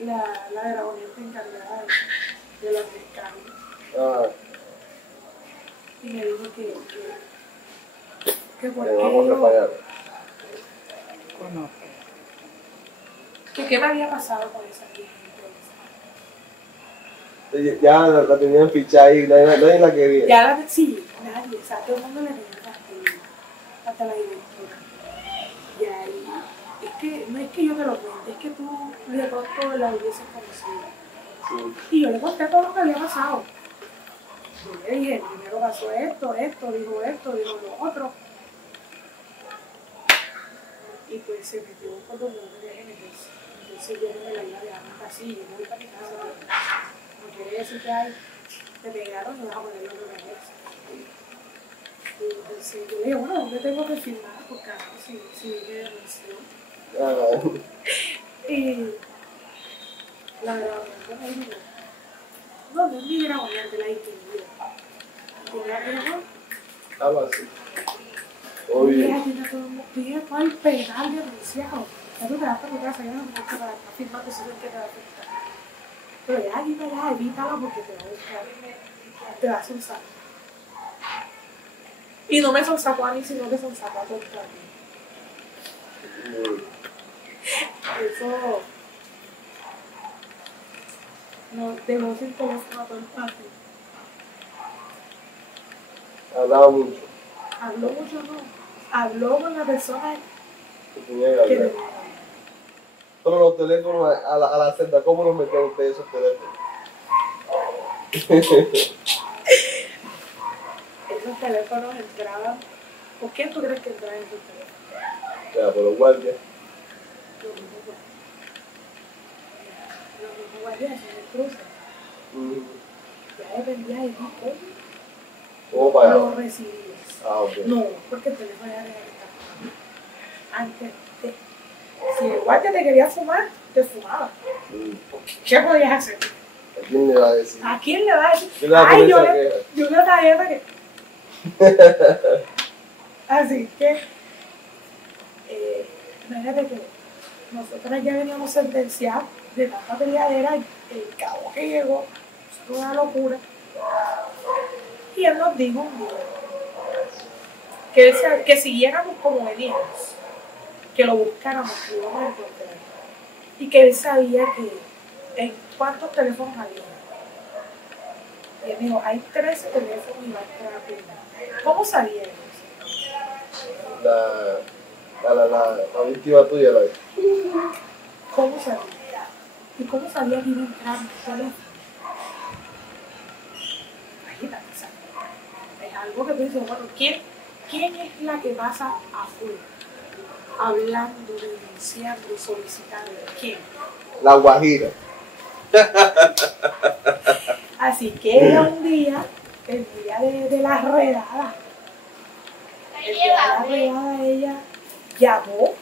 la dragonienta encargada de los descargos. Y me dijo que por qué qué me había pasado con esa vieja. Ya la tenían fichada ahí, nadie la quería. Sí, nadie, o sea, todo el mundo le tenía fastidio, hasta la directora. Y ahí, no es que yo te lo cuente, es que tú de pronto la hubieses conocido. Sí. Y yo le conté todo lo que había pasado. Yo le dije, primero pasó esto, dijo lo otro. Y pues se metió cuando no me dejé meterse. Entonces yo no me la iba a dejar en pasillo, yo me voy para mi casa. No quiere decir que ay, te pegaron y vas a ponerlo en la mesa. Y entonces yo le dije, bueno, ¿dónde tengo que firmar? Porque ahora si me denunció. Y la grabación me dijo, no es mi grabación, de la distinguida. Y la grabó. Estaba así. Oye, tiene todo el penal denunciado. Ya tú te vas para tu casa, ya no te para estar firmando si no te va a afectar. Pero ya aquí para allá, evítalo porque te va a buscar, te va a sonsacar. Y no me sonsacó a mí, sino que sonsacó a todo el mundo. Eso no dejó sin teléfono a todo el patio. Hablaba mucho. Habló mucho, no. Habló con la persona Que tenía que hablar. Pero los teléfonos a la celda, ¿cómo los metían ustedes esos teléfonos? Esos teléfonos entraban. ¿Por qué tú crees que entraban en esos teléfonos? O sea, por los guardias. Los mismos guardias en el cruce. Ya dependía de ti ¿Cómo pagaba? lo recibías. Ok. No, porque el teléfono ya debía estar. Antes de. Si el guardia te quería fumar, te fumaba. ¿Qué podías hacer? ¿A quién le va a decir? ¿A quién le va a decir? ¿Quién le va a Ay, poner esa queja? yo le traía para que. Así que, imagínate que nosotros ya veníamos sentenciados de tanta peleadera, el cabo que llegó, fue una locura. Y él nos dijo un día que siguiéramos como veníamos, que lo buscáramos, que lo íbamos a encontrar. Y que él sabía que en cuántos teléfonos había. Y él dijo, hay 13 teléfonos y va a entrar a primero. ¿Cómo sabía eso? La víctima tuya, la ¿Cómo sabía? ¿Y cómo sabía que iba a entrar en el teléfono? Imagínate, es algo que tú dices, bueno, ¿quién es la que pasa afuera? Hablando, denunciando, solicitando. ¿Quién? La Guajira. Así que ella un día, el día de la redada, ella llamó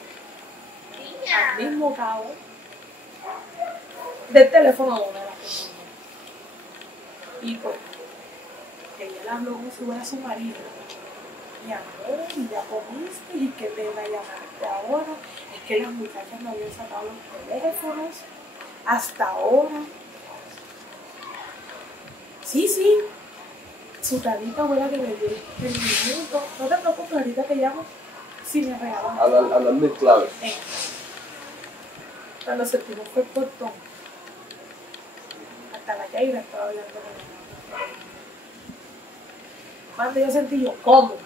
al mismo cabo del teléfono de una de las compañeras. Y pues, ella le habló como si fuera su marido. Mi amor, y ya comiste, y qué pena llamarte ahora. Es que las muchachas no habían sacado los teléfonos hasta ahora. Sí, su tanita fue la que me dio el minuto. No te preocupes, ahorita te llamo si me regalan. Hablando en clave. Cuando sentimos fue el portón. Hasta la Yaira estaba hablando con él. Cuando yo sentí yo, ¿cómo?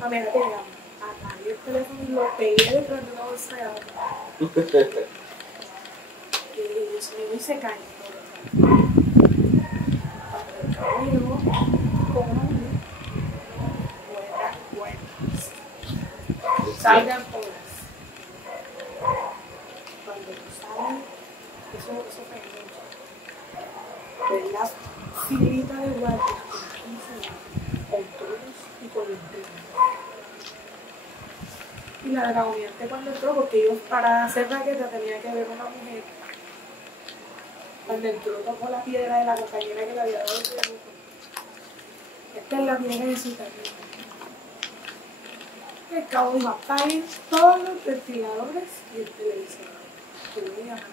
A ver, te llamo. Apagué el teléfono y lo pegué detrás de una bolsa de agua. Y Dios mío, y se cayó. Cuando el cabo llegó, con una mujer, buenas. Salgan todas. Cuando tú sales, eso fue mucho. Ver la filita de guardias con 15 años, con todos y con el primo. Y la dragoneante cuando entró, porque ellos para hacer raqueta tenía que ver una mujer. Cuando entró tocó la piedra de la compañera que le había dado el teléfono. Esta es la piedra de su tarjeta. El cabo dijo, apaguen todos los ventiladores y el televisor. Que voy a llamar a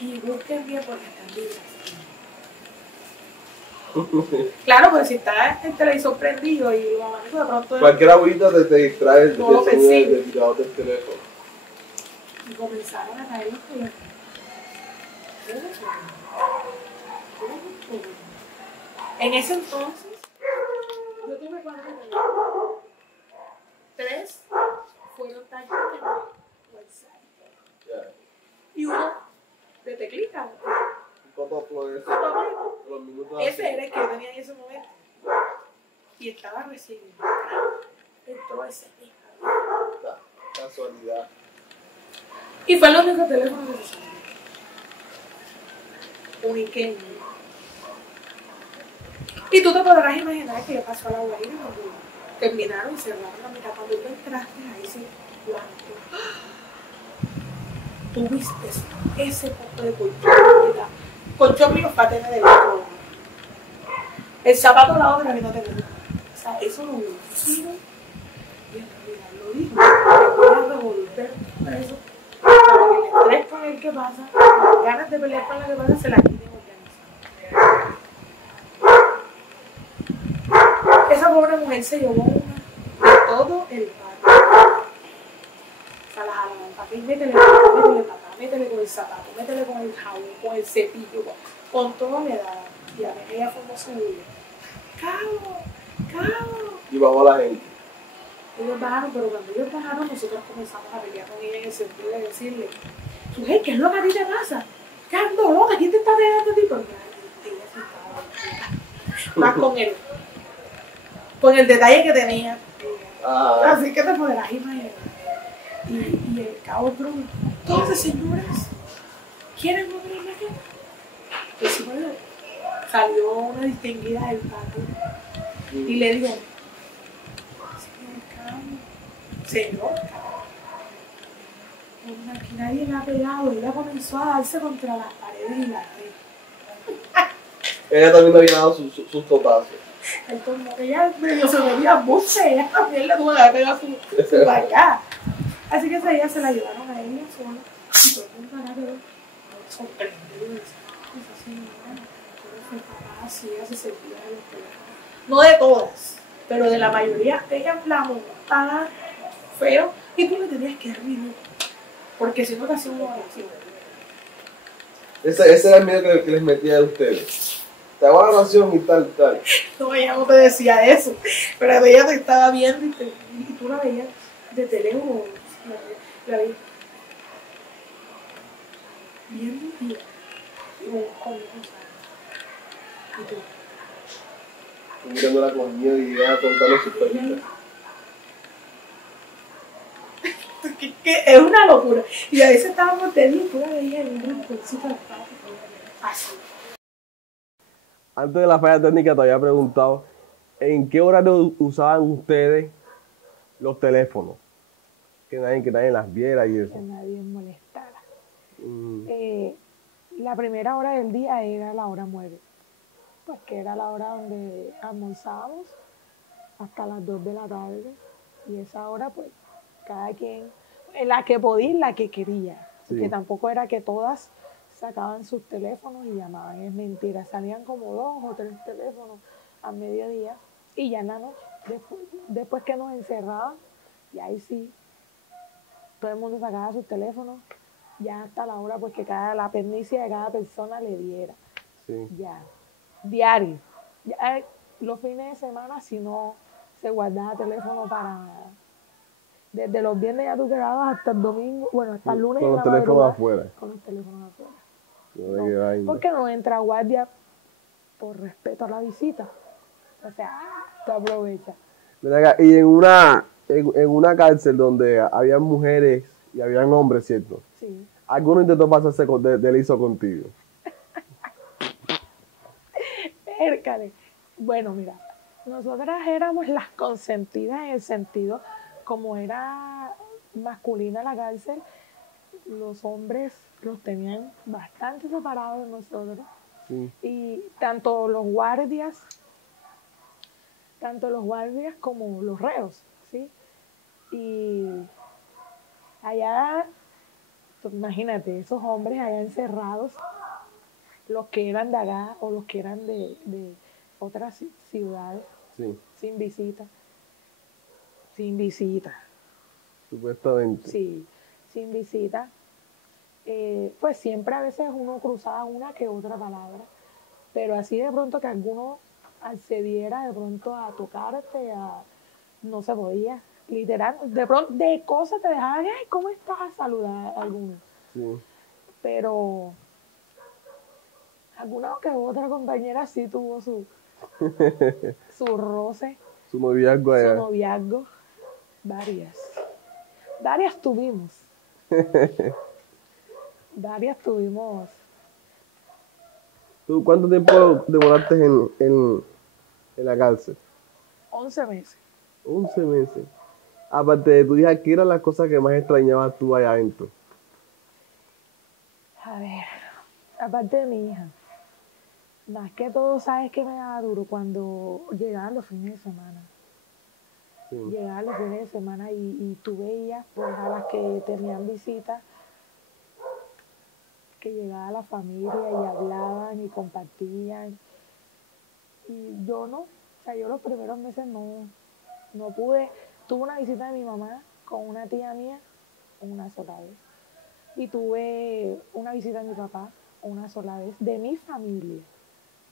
mi y busquen bien porque están vivas. Claro, pues si está el televisor prendido y lo abanico de pronto... Cualquier agüita te distrae el No lo percibe. ventilador del teléfono. Y comenzaron a caer los teléfonos. En ese entonces, yo tuve 4 teléfonos. 3 fueron tácticos de WhatsApp. Ya. Y uno de teclita. Un soplo ese, los minutos Ese así. era el que yo tenía en ese momento. Y estaba recién. Entró ese hija. Casualidad. Y fue el único teléfono que se sonó. Uniqueño. Y tú te podrás imaginar que le pasó a la guarida cuando terminaron y cerraron la mitad. Cuando tú entraste ahí, sí, blanco. Tú viste ese poco de colchón. Colchón mío para tener del otro lado. El zapato al lado de la que no te gusta. O sea, eso lo digo. Y en realidad lo digo. Voy a revolver todo eso para que el estrés con el que pasa, las ganas de pelear con la que pasa, se la quiten organizando. Esa pobre mujer se llevó una de todo el patio. O sea, la jalaban para aquí, métele para acá, métele con el zapato, métele con el jabón, con el cepillo, con todo le daba. Y a ver, ella formó su vida. ¡Cabo! Y bajó la gente. Ellos bajaron, pero cuando ellos bajaron, nosotros comenzamos a pelear con ella en el sentido de decirle, mujer, ¿qué es lo que a ti te pasa? ¿Qué ando loca? ¿Quién te está pegando a ti? Porque ella se estaba más con el detalle que tenía. Así que te podrás imaginar. Y el cabo Bruno, todas las señoras quieren otra imagen. Pues bueno, salió una distinguida del patio y le dijo, señor, aquí nadie me ha pegado. Ella comenzó a darse contra las paredes y las rejas. Ella también le había dado sus totazos. Entonces, ella medio se veía mucha, ella también le tuvo que pegar su paga. Así que esa día se la llevaron a ella sola. Y todo el mundo quedó sorprendido. Esa señora, ¿cómo fue capaz? Si ella se servía de los teléfonos. No de todas, pero de la mayoría. Ella la montaba feo y tú le tenías que dar minutos. Porque si no te hacía una oración. Ese era el miedo que les metía a ustedes. Te hago la oración y tal. No, ella no te decía eso. Pero ella te estaba viendo y tú la veías de teléfono. La veías viendo y con y tú. Mirándola con miedo y ella contando sus pelitas. Que es una locura. Y a veces estábamos de día y tú la veías en un rinconcito del patio. Así. Antes de la falla técnica te había preguntado ¿en qué horario usaban ustedes los teléfonos? Que nadie las viera y eso. Que nadie molestara. La primera hora del día era la hora 9, pues que era la hora donde almorzábamos hasta las 2 de la tarde. Y esa hora, pues, cada quien, en la que podía y la que quería. Porque Sí. tampoco era que todas sacaban sus teléfonos y llamaban, es mentira. Salían como 2 o 3 teléfonos a mediodía y ya en la noche, después que nos encerraban, y ahí sí, todo el mundo sacaba sus teléfonos, ya hasta la hora pues que la pendicia de cada persona le diera. Sí. Ya, diario. Ya, los fines de semana, si no se guardaba teléfono para nada. Desde los viernes ya tú quedabas hasta el domingo, bueno, hasta el lunes Con en los la teléfonos madrugada, afuera. con los teléfonos afuera. No, qué vaina. Porque no entra guardia por respeto a la visita. O sea, te aprovecha. Ven acá, y en una cárcel donde había mujeres y habían hombres, ¿cierto? Sí. ¿Alguno intentó pasarse de liso contigo? Pércale. Bueno, mira, nosotras éramos las consentidas en el sentido, como era masculina la cárcel, los hombres los tenían bastante separados de nosotros. Sí. Y tanto los guardias como los reos, ¿sí? Y allá, imagínate, esos hombres allá encerrados, los que eran de acá o los que eran de otras ciudades, Sí, sin visita, supuestamente. sí, sin visita, pues siempre a veces uno cruzaba una que otra palabra, pero así de pronto que alguno accediera de pronto a tocarte, no se podía, literal, de pronto de cosas te dejaban, ay, ¿cómo estás? A saludar a alguno, Sí. pero Alguna que otra compañera sí tuvo su roce, Su noviazgo su allá. noviazgo. Varias. Varias tuvimos. Varias tuvimos. ¿Tú cuánto tiempo demoraste en la cárcel? 11 meses. 11 meses. Aparte de tu hija, ¿qué eran las cosas que más extrañabas tú allá adentro? A ver, aparte de mi hija, más que todo, ¿sabes qué me daba duro? Cuando llegaban los fines de semana. Sí, Llegaban los fines de semana y tú veías, pues, a las que tenían visitas, que llegaba la familia y hablaban y compartían. Y yo no, o sea, yo los primeros meses no pude. Tuve una visita de mi mamá con una tía mía una sola vez. Y tuve una visita de mi papá una sola vez, de mi familia,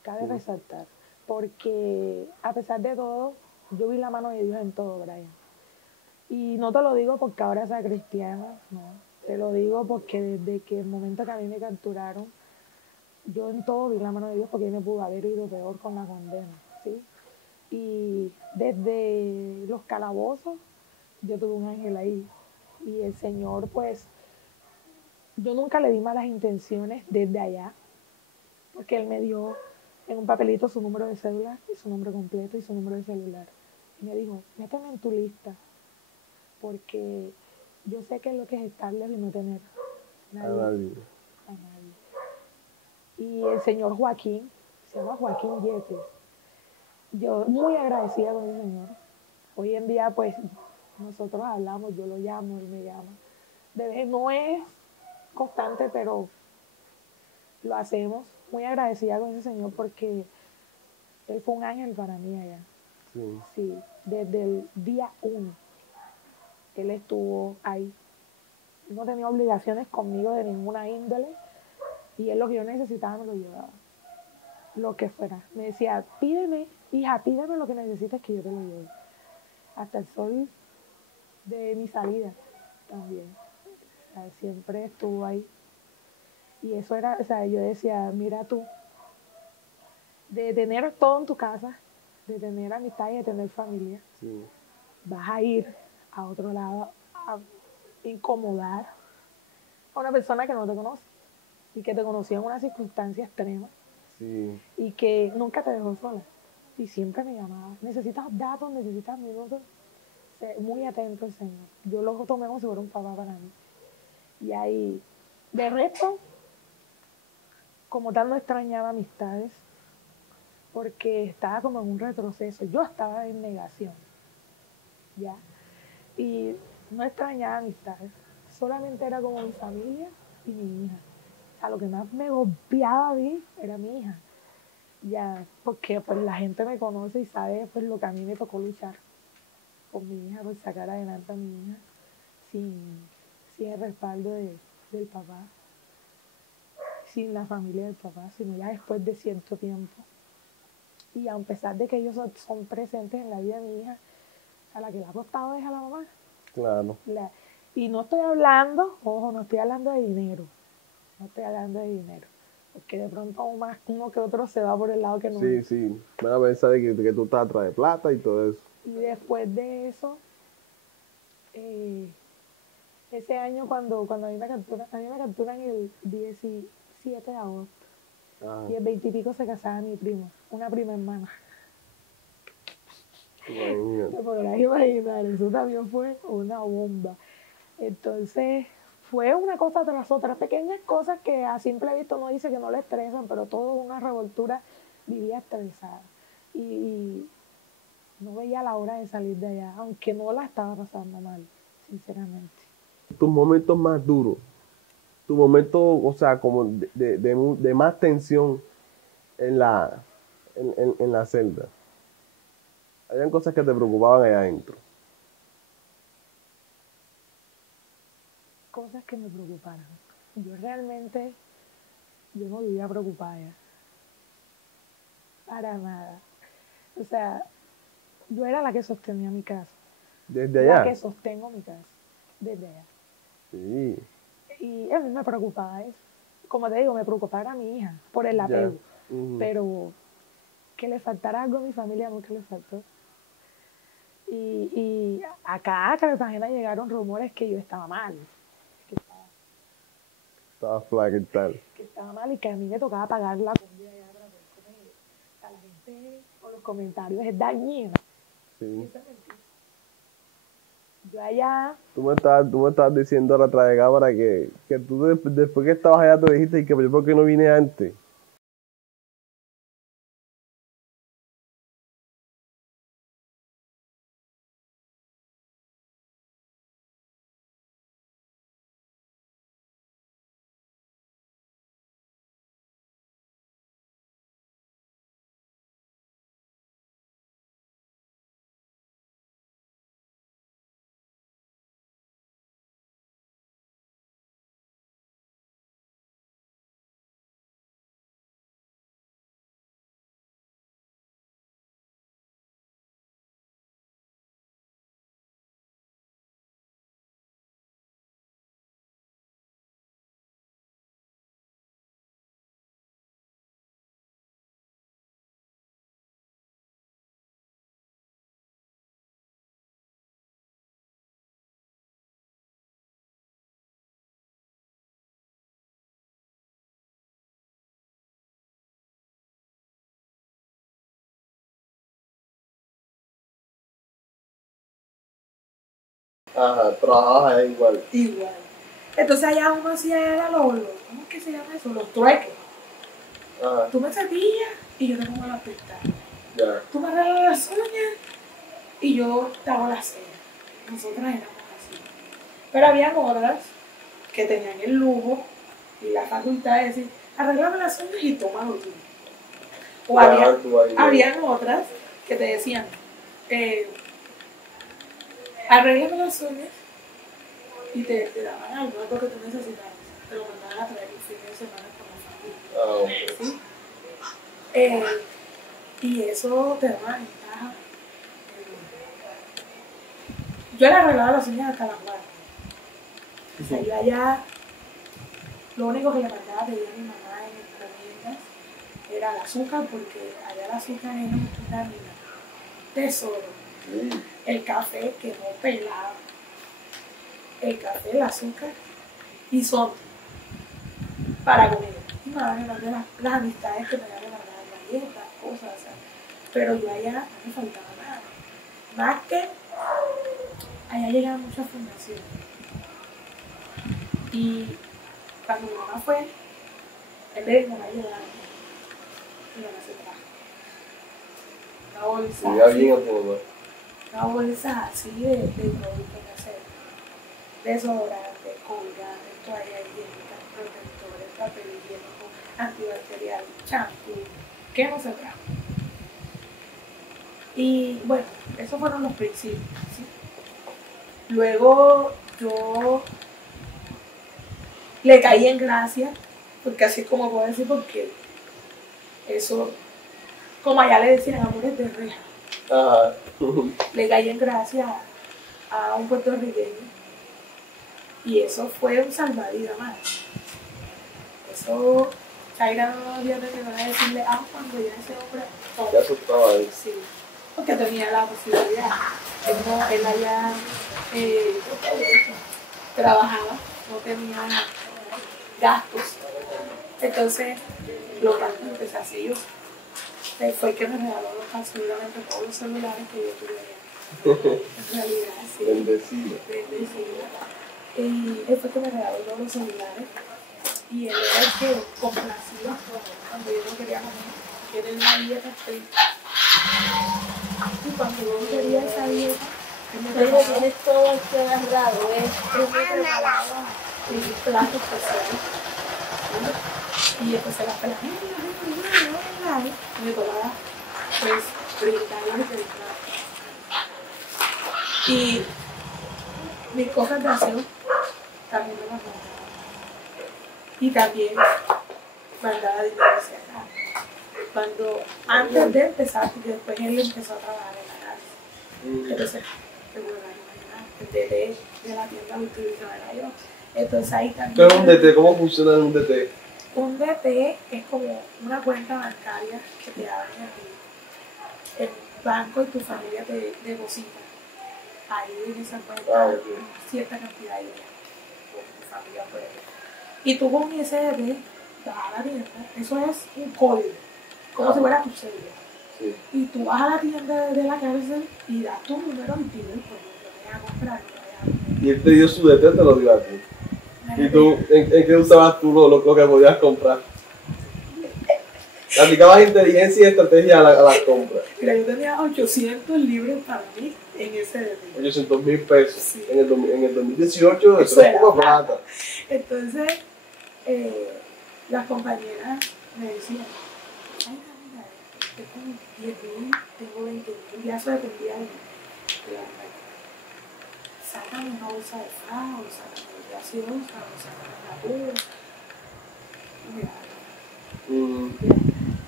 cabe sí, resaltar. Porque a pesar de todo, yo vi la mano de Dios en todo, Brian. Y no te lo digo porque ahora sea cristiana, no. Te lo digo porque desde que el momento que a mí me capturaron, yo en todo vi la mano de Dios porque me pudo haber ido peor con la condena, ¿sí? Y desde los calabozos, yo tuve un ángel ahí. Y el Señor, pues, yo nunca le di malas intenciones desde allá, porque Él me dio en un papelito su número de cédula y su nombre completo y su número de celular. Y me dijo, méteme en tu lista, porque yo sé que es lo que es estar lejos y no tener a nadie, nadie. a nadie. Y el señor Joaquín, se llama Joaquín Yepes, yo muy agradecida con el Señor. Hoy en día, pues, nosotros hablamos, yo lo llamo, él me llama. De vez no es constante, pero lo hacemos. Muy agradecida con ese Señor porque Él fue un ángel para mí allá. Sí, Sí, desde el día 1, Él estuvo ahí. No tenía obligaciones conmigo de ninguna índole y Él lo que yo necesitaba me lo llevaba. Lo que fuera. Me decía, pídeme, hija, pídeme lo que necesites que yo te lo lleve. Hasta el sol de mi salida también. O sea, siempre estuvo ahí. Y eso era, o sea, yo decía, mira tú, de tener todo en tu casa, de tener amistad y de tener familia, sí, vas a ir a otro lado a incomodar a una persona que no te conoce y que te conoció en una circunstancia extrema sí. y que nunca te dejó sola. Y siempre me llamaba, necesitas datos, necesitas minutos. Muy atento el Señor. Yo lo tomé como si fuera un papá para mí. Y ahí, de resto, como tal, no extrañaba amistades porque estaba como en un retroceso. Yo estaba en negación, ¿ya? Y no extrañaba amistades. Solamente era como mi familia y mi hija. O sea, lo que más me golpeaba a mí era mi hija. Ya, porque pues la gente me conoce y sabe pues lo que a mí me tocó luchar con mi hija, pues sacar adelante a mi hija sin el respaldo del papá, sin la familia del papá, sino ya después de cierto tiempo. Y a pesar de que ellos son presentes en la vida de mi hija, a la que le ha costado es a la mamá. Claro. Y no estoy hablando, ojo, no estoy hablando de dinero, no estoy hablando de dinero, porque de pronto más uno que otro se va por el lado que no Sí, es. sí. Van a pensar que tú estás atrás de plata y todo eso. Y después de eso, eh, ese año cuando a mí me capturan el 17 de agosto, Ah, y el 20 y pico se casaba mi prima, una prima hermana. imagínate. Te podrás imaginar, eso también fue una bomba. Entonces, fue una cosa tras otra, pequeñas cosas que a simple vista uno dice que no le estresan, pero todo una revoltura, vivía estresada. Y no veía la hora de salir de allá, aunque no la estaba pasando mal, sinceramente. Tus momentos más duros, tu momento, o sea, como de más tensión en en la celda. Habían cosas que te preocupaban allá adentro. Cosas que me preocuparan. Yo realmente, yo no vivía preocupada ya, para nada. O sea, yo era la que sostenía mi casa, Desde la que allá. sostengo mi casa, desde allá. Sí. Y a mí me preocupaba eso. como te digo, me preocupaba a mi hija por el apego. Ujú. Pero que le faltara algo a mi familia nunca le faltó. Y acá a Cartagena llegaron rumores que yo estaba mal, Estaba flaca y tal. que estaba mal y que a mí me tocaba pagar la comida ya para poder comer. O sea, la gente con los comentarios es dañina. Y Sí. eso es mentira. Yo allá, Tú me estabas diciendo a la través de cámara que tú después que estabas allá te dijiste y que yo por qué no vine antes. Ajá, trabajabas allá igual. igual. Entonces allá uno hacía era ¿cómo es que se llama eso? Los trueques. Ajá, Tú me cepillas y yo te pongo las pestañas. ya. Tú me arreglas las uñas y yo te hago la cena. Nosotras éramos así. Pero había otras que tenían el lujo y la facultad de decir, arreglame las uñas y tómalo tú. O habían otras que te decían, arreglame las uñas y te daban algo que tú necesitabas. Te lo mandaban a traer el fin de semana con la familia. ¿Sí? Y eso te daba ventaja. Yo le arreglaba las uñas hasta las manos. O sea, yo allá, lo único que le mandaba a pedir a mi mamá en encomiendas era el azúcar, porque allá el azúcar era una mina. Tesoro. El café que no pelaba. El café, el azúcar y son para comer. Mi mamá me mandó las amistades que me habían mandado galletas, cosas, o sea, pero yo allá no me faltaba nada. Más que allá llegaban muchas fundaciones. Y cuando mi mamá fue, en vez de mi mamá llevar, mi mamá se trajo una bolsa. ¿Y bien o todo? Una bolsa así de productos de aseo. Desodorante, colgate, toalla higiénica, protectores, papel higiénico, antibacterial, champú, que no se trajo. Y bueno, esos fueron los principios. ¿Sí? Luego yo le caí en gracia, porque así es como puedo decir, porque eso, como allá le decían, amores de reja. Ajá. Le caí en gracia a un puertorriqueño y eso fue un salvavidas más. Eso, Chaira no había tenido que decirle cuando ya ese hombre. Ya eso estaba ahí. Sí, porque tenía la posibilidad. Él allá trabajaba, no tenía gastos. Entonces, los gastos empecé a hacer yo. Él fue el que me regaló absolutamente todos los celulares que yo tuve allá. En realidad, sí. Bendecido. Y él fue el que me regaló todos los celulares. Y él era el que complacía cuando yo no quería comer, que era una dieta estricta. Y cuando yo no quería esa dieta, él me preparaba. Tienes todo esto agarrado, Él me preparaba platos especiales. Y empecé a las pelas. Y me tocaba, pues, brindarle el plato. Y mis cosas de aseo también me las mandaba. Y también mandaba dinero hacia acá. Antes de empezar, porque después él empezó a trabajar en la cárcel. Entonces, de la tienda lo utilizaba yo. Entonces ahí también. Pero un DT, ¿cómo funciona un DT? Un DT es como una cuenta bancaria que te abren a ti. El banco y tu familia te depositan. Ahí en esa cuenta cierta cantidad de dinero. Con tu familia puede. Y tú con ese DT vas a la tienda. Eso es un código. Como si fuera tu cédula. Sí. Y tú vas a la tienda de la cárcel y das tu número y pides el código. Te vas a comprar. Y él te dio su DT, te lo dio a ti. ¿Y tú, en qué usabas tú lo que podías comprar? Aplicabas inteligencia y estrategia a las compras. Mira, yo tenía 800 libros para mí en ese DT. 800,000 pesos. Sí. En el 2018 eso era poco plata. Entonces, las compañeras me decían, ay, mira, tengo como 10.000, tengo 20.000, ya eso dependía de la compañía. Sácame una bolsa de fraude, sácame de gaseosa, o sácame la pura. Y mira,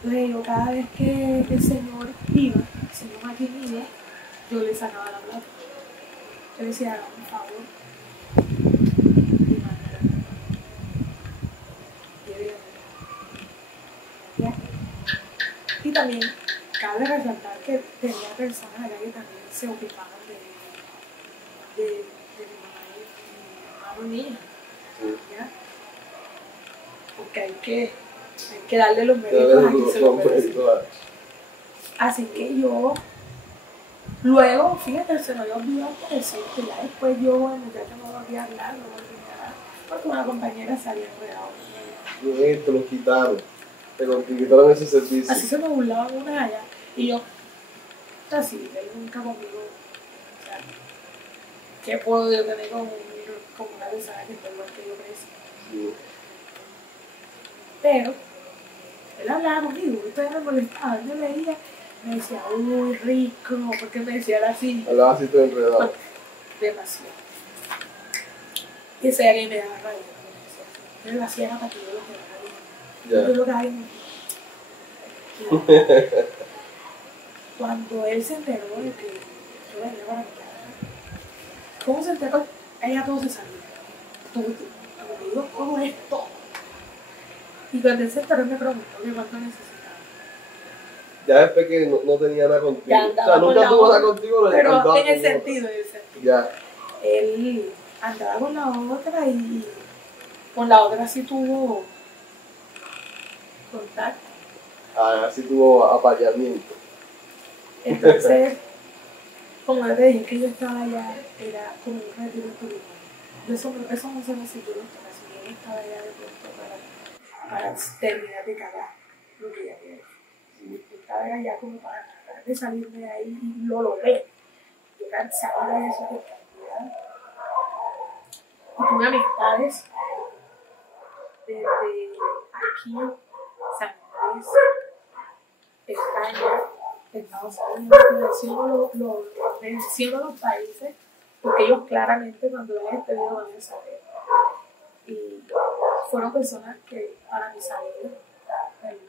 entonces yo cada vez que el señor iba, el señor Martín iba, yo le sacaba la plata. Yo le decía, hágame un favor. Y manera. ¿Ya? Y también cabe resaltar que tenía personas allá que también se ocupaban de mi mamá y mi hija. ¿Ya? Porque hay que darle los méritos a quien se los merece. Así que yo, luego, fíjate, se me había olvidado decir que ya después yo, el muchacho no volví a hablar, no volví a hablar, porque una compañera se había enredado con ella. Te lo quitaron. Te quitaron ese servicio. Así se me burlaban una allá. Y yo, así, él nunca conmigo. O sea, ¿qué puedo yo tener con una persona que está igual que yo crecí? Sí. Pero, él hablaba conmigo, ustedes me molestaban, yo leía, me decía, uy, rico, porque me decía así. Hablaba así todo enredado. Demasiado. Y ese día que me daba rabia, me decía así. Él lo hacía para que yo lo quedara bien. Yo lo quedaba bien. Cuando él se enteró de que yo venía para mi casa, ¿cómo se enteró? Ella todo se sabía. Todo, como digo, todo es todo. Y cuando él se enteró me preguntó que cuánto necesitaba. Ya después que no tenía nada contigo. Ya O sea, nunca tuvo nada contigo, lo pero encantaba en el con sentido. Ya. Él andaba con la otra y con la otra sí tuvo contacto. Así tuvo apareamiento. Entonces, como yo te dije que yo estaba allá, era como un retiro espiritual. Eso no se me sintió si él estaba allá de pronto para terminar de cagar lo que ya quería. Yo estaba allá como para tratar de salir de ahí y lo logré. Yo cansaba de eso, de cantidad. Y tuve amistades desde aquí, San Andrés, España, Estados Unidos. Menciono los países porque ellos claramente cuando vean este video van a saber. Y fueron personas que para mi salida me ayudaron.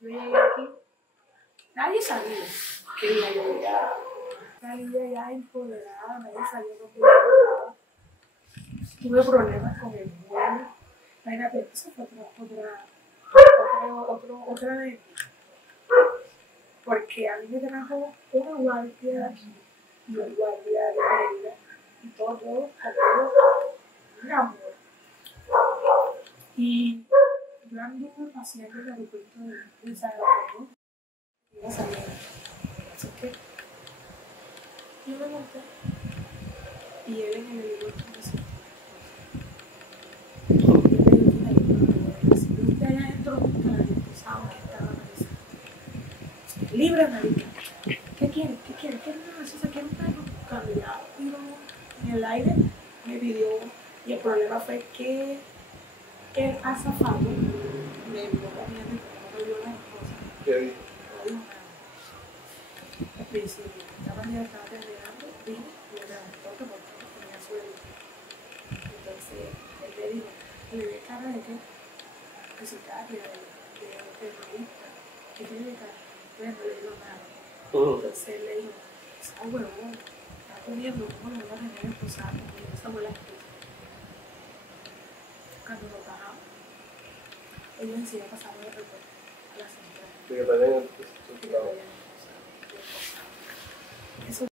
Yo llegué aquí, nadie sabía que iba a llegar. Salí ya empoderada, nadie sabía lo que iba. Tuve problemas con el vuelo. Imagínate, esa fue otra de porque a mí me trajo una guardia de aquí y una guardia de Pereira y todo un amor. Y yo anduve paseando en el aeropuerto de Salvador y iba saliendo. Así que yo me monté y él en el aeropuerto me decía, de allá adentro nunca la gente sabe que estaba analizando. Libre, marica. ¿Qué quieres? ¿Qué quieres? ¿Quieres una gaseosa? ¿Quieres un perro? Cuando ya tiró en el aire, me pidió. Y el problema fue que el azafado me vio comiendo y no me dio las cosas. ¿Qué dijo? No dijo nada. Al principio, ya cuando ya estaba terminando, vine y me preguntó que por qué no tenía suelo. Entonces, él me dijo, ¿le ves cara de qué? De sicaria, de terrorista. ¿Qué tiene de cara? Entonces no le dijo nada. Entonces él le dijo, esa huevón está comiendo, ¿cómo lo voy a tener esposado? Y esa fue la excusa. Cuando nos bajamos, ellos enseguida pasaron de recuerdo a la central. Sí, que también Que lo habían esposado.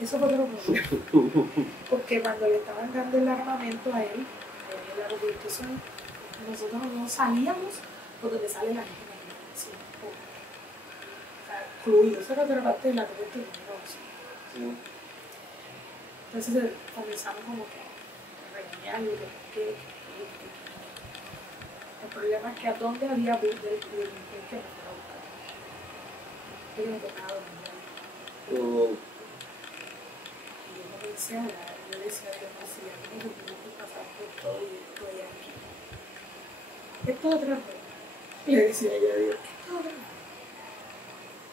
Eso fue otro problema. Porque cuando le estaban dando el armamento a él, en el aeropuerto, nosotros no salíamos por donde sale la gente. Sí, o sea, incluido. Eso era otra parte de la torre de negocio. Sí. Entonces comenzamos como que a regañarlo, que el problema es que a dónde había bus del que me fuera a buscar. Que me tocaba dormir. Y yo comencé a hablar, yo decía, Dios mío, si ya no tengo que pasar por todo y estoy aquí. Esto es otra vez. Y le decía yo a Dios, esto es otra vez.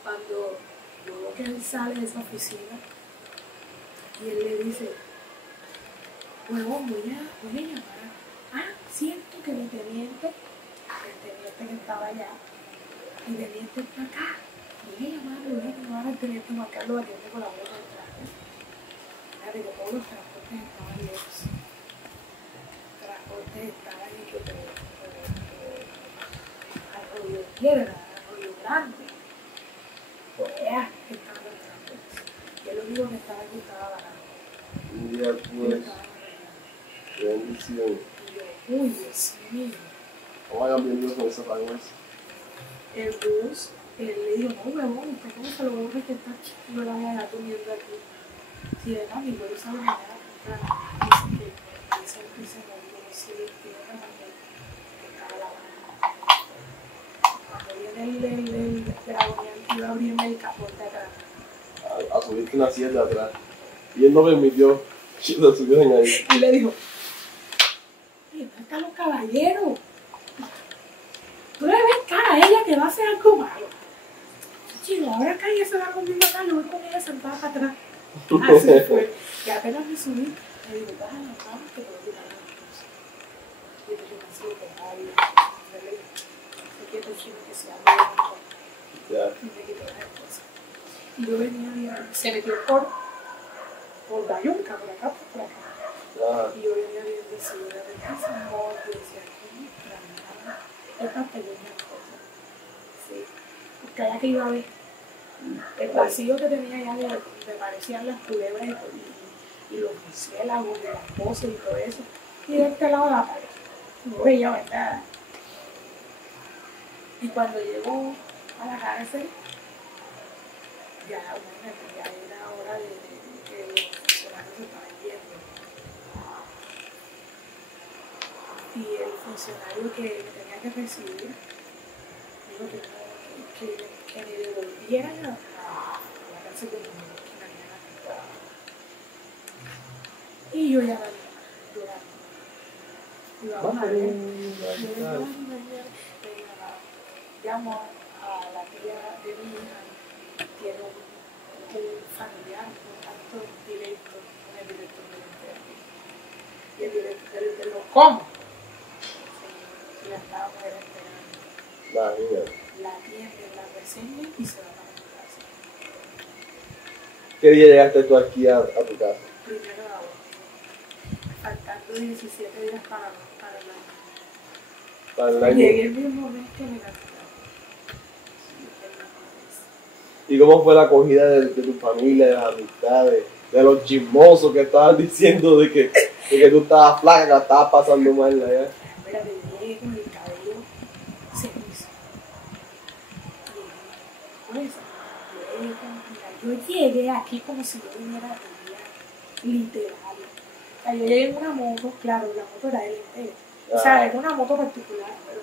Cuando yo veo que él sale de esa oficina y él le dice, huevón, voy a llamar. Siento que mi teniente, el teniente que estaba allá, mi teniente está acá. Voy a llamarlo, voy a llamar al teniente Juan Carlos Atiende con la boca del traje. Fíjate que todos los transportes estaban lejos. Los transportes estaban en que Arroyo Piedra, Arroyo Grande. Pues ya estaban los transportes. Y el único que estaba aquí estaba barato. Ya pues, qué bendición. Y yo, uy, Dios mío. ¿Cómo hagan bien Dios con esa vaina? El bus, él le dijo, no, huevón, ¿usted cómo se lo borra que está aquí? No la voy a dejar durmiendo aquí. Si era mi vuelo sabe que me dice que se movió, no sé, que era que estaba la mano. Cuando viene el dragoniante iba a abrirme el capón de atrás. A subirte una silla de atrás. Y él no permitió que lo subieran ahí. Y le dijo, oye, ¿dónde están los caballeros? Tú le ves cara a ella que va a hacer algo malo. Chico, ahora acá ella se va conmigo acá, lo voy con ella sentada para atrás. Así fue. Y apenas me subí, me dijo, bájala, vamos, que te voy a quitar las cosas. Y yo me sigo que estaba bien. Yo le dije, se quieta el chino que se abre la cosa. Ya. Y me quitó las cosas. Y yo venía bien, se metió por Bayunca, por acá, por acá. Ya. Y yo venía bien decidida, de casa, no, yo decía, ¿cómo extrañaba estas pequeñas cosas? Sí. Porque allá que iba a ver, el vacío que tenía allá me parecían las culebras y los murciélagos y las voces y todo eso. Y de este lado de la pared, no veía ver nada. Y cuando llegó a la cárcel, ya era hora de que los funcionarios se estaban yendo. Y el funcionario que me tenía que recibir dijo que no, que me devolvieran a la cárcel de niños que me habían arrestado. Y yo ya la llorando. Y vamos a ver. Llamo a la tía de mi hija, tiene un familiar, un contacto directo con el director del interno. Y el director del interno, ¿cómo? Sí, la estábamos esperando. Imagínate. La atiende, la reseña y se va para mi casa. ¿Qué día llegaste tú aquí a tu casa? Primero de agosto. Faltando 17 días para el año. Para el año. Llegué el mismo mes que me casé. ¿Y cómo fue la acogida de tu familia, de las amistades, de los chismosos que estaban diciendo de que tú estabas flaca, que la estabas pasando mal allá? Mira, me llegué con el cabello cenizo. Yo llegué aquí como si yo viniera de día, literal. O sea, yo llegué en una moto, claro, la moto era LT. O sea, era una moto particular, pero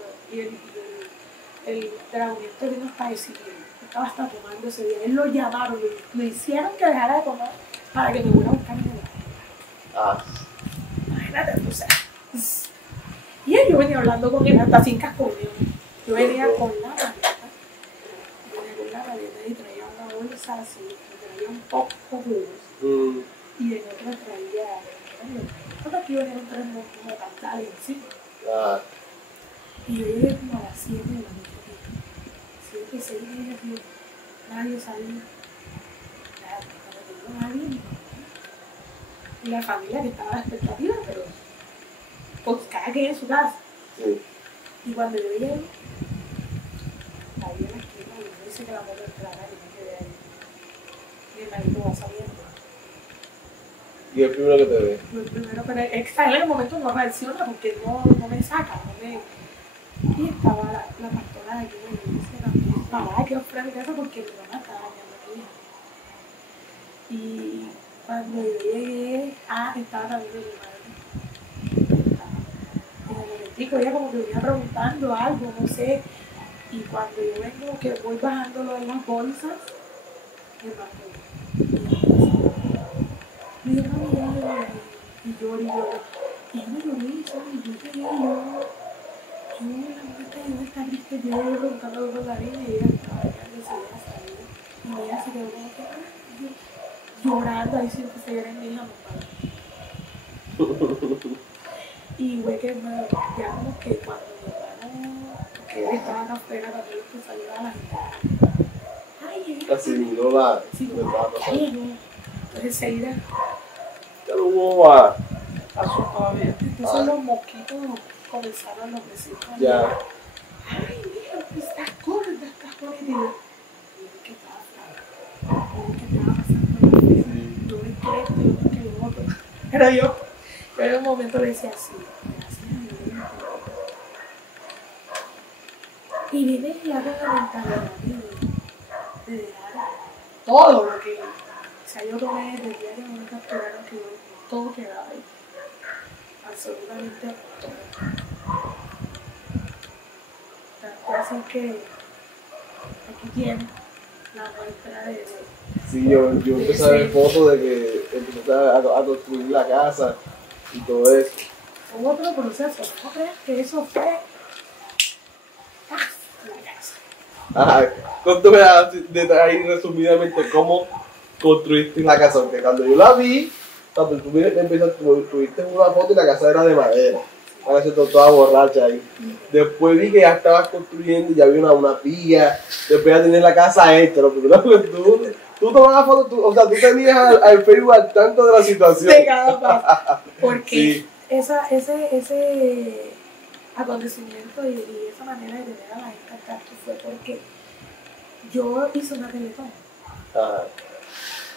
el dragoniento vino hasta decirle, estaba hasta tomando ese día. Él lo llamaron, lo hicieron que dejara de tomar para que me fuera a buscar en el Ah, imagínate, o sea. Y yo venía hablando con él hasta sin casco. Yo venía con la maleta y traía una bolsa así, traía un poco de luz. Y en otra traía, porque aquí venían tres como cantales encima. ah. Y yo llegué como a las 7 de la noche. 7, 6 y media, tío. Nadie sabía. Nada, cuando te digo nadie, mi mamá. Y la familia que estaba a la expectativa, pero pues cada quien en su casa. Sí. Y cuando yo llego, ahí en la esquina, y me dice que la moto entrara y me quedé ahí. Mi hermanito va saliendo. Y el primero que te ve. Lo primero, pero es que en el momento no reacciona porque no me saca, no me... Y estaba la pastora de aquí de la iglesia también. Mamá, que fuera a mi casa porque mi mamá estaba bañando a mi hija. Y cuando yo llegué, estaba también mi madre. En el momentico, ella como que venía preguntando algo, no sé. Y cuando yo vengo, que voy bajándolo en las bolsas, mi hermano me dijo, mami, ya, y lloré, y lloré. Y yo me lloré, ¿sabes? Y yo llegué, la mujer está triste, yo le preguntando por la niña y ella estaba ya decidida a salir. Y ella se quedó como que, llorando, ahí sí empecé a llorar en mi hija, y güey, que ya como que cuando mi hermano, que él estaba acá afuera, cuando él empezó a llorar a la gente, ay, Asimiló la sí, verdad. entonces enseguida, Pero hubo a entonces los mosquitos comenzaron los vecinos. ya. Ay, mira, estás gorda, estás bonita. Y yo, ¿qué pasa? ¿Qué estaba pasando? Yo me quedé esto, yo me quedé otro. Pero yo en un momento le decía así, gracias a Dios. Y vine ya con la mentalidad de dejar todo lo que, o sea, yo tomé desde el día que me capturaron, que yo todo quedaba ahí. Absolutamente todo. Tanto así que aquí tiene la muestra de Sí, yo empecé a ver fotos de que empezaste a construir la casa y todo eso. hubo otro proceso. ¿No crees que eso fue la casa? Ajá, cuéntame ahí resumidamente cómo construiste la casa, porque cuando yo la vi, cuando tú empezaste, tuviste una foto y la casa era de madera. Ahora se toda borracha ahí. Después vi que ya estabas construyendo y ya había una pilla. Después ya tenías la casa hecha. Lo primero que tú tomabas fotos, o sea, tú tenías al Facebook al tanto de la situación. De cada paso. Porque Sí. ese acontecimiento y esa manera de tener a la gente al tanto fue porque yo hice una teletón. Ajá.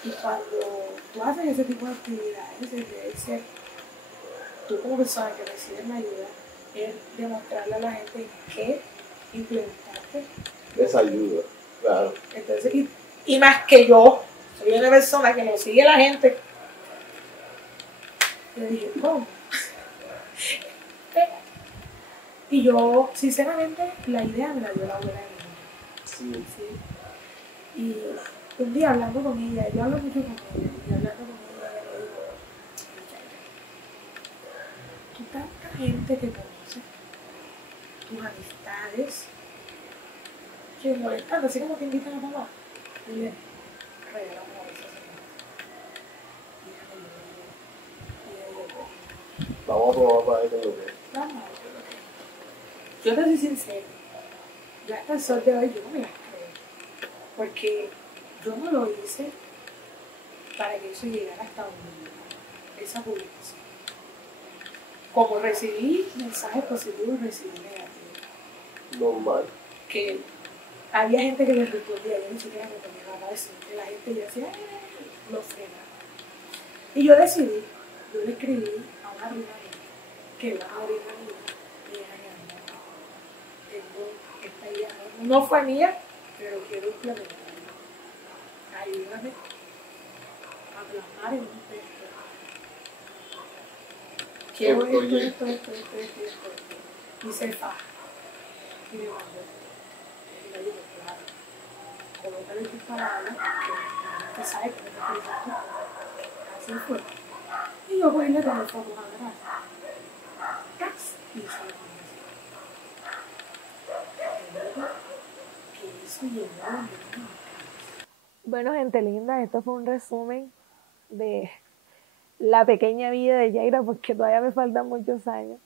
Y cuando tú haces ese tipo de actividades, debe ser tú como persona que recibes la ayuda, es demostrarle a la gente que implementaste. Esa ayuda, claro. Entonces, y más que yo, soy una persona que lo sigue la gente, yo dije, ¿cómo? Y yo, sinceramente, la idea me la dio la abuela de mi mamá. Sí. ¿Sí? Y un día hablando con ella, yo hablo mucho con ella, y hablando con ella le digo, tú tanta gente que conoces, tus amistades, que molestando, así como te invitan a mamá, dile, regala una bolsa a Vamos a probar para ver lo que es. vamos, yo te soy sincero, ya hasta el sol de hoy yo no me las creo, porque yo no lo hice para que eso llegara hasta donde llegó, esa publicación. Como recibí mensajes positivos, recibí negativos. Normal. Que había gente que le respondía, yo ni siquiera me ponía nada a decir, que la gente ya decía, lo frena. Y yo decidí, yo le escribí a una prima que va a morir a mí, y ella me dijo, tengo esta idea, no fue mía, pero quiero implementarla. Ayúdame a plasmar en un texto. Quiero esto. Y se faja. Y me mandó. Y le digo, claro, colócale tus palabras, que sabe que no te utilizas tú. Así fue. Y yo voy y le tomé fotos atrás. ¡Cas! Y se lo que eso llegó a mi. Bueno, gente linda, esto fue un resumen de la pequeña vida de Yaira, porque todavía me faltan muchos años.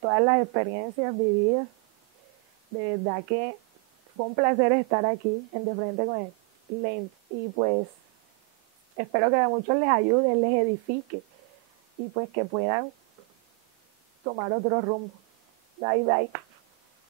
Todas las experiencias vividas De verdad que fue un placer estar aquí en De Frente con el Lente. Y pues espero que a muchos les ayude, les edifique y pues que puedan tomar otro rumbo. Bye, bye.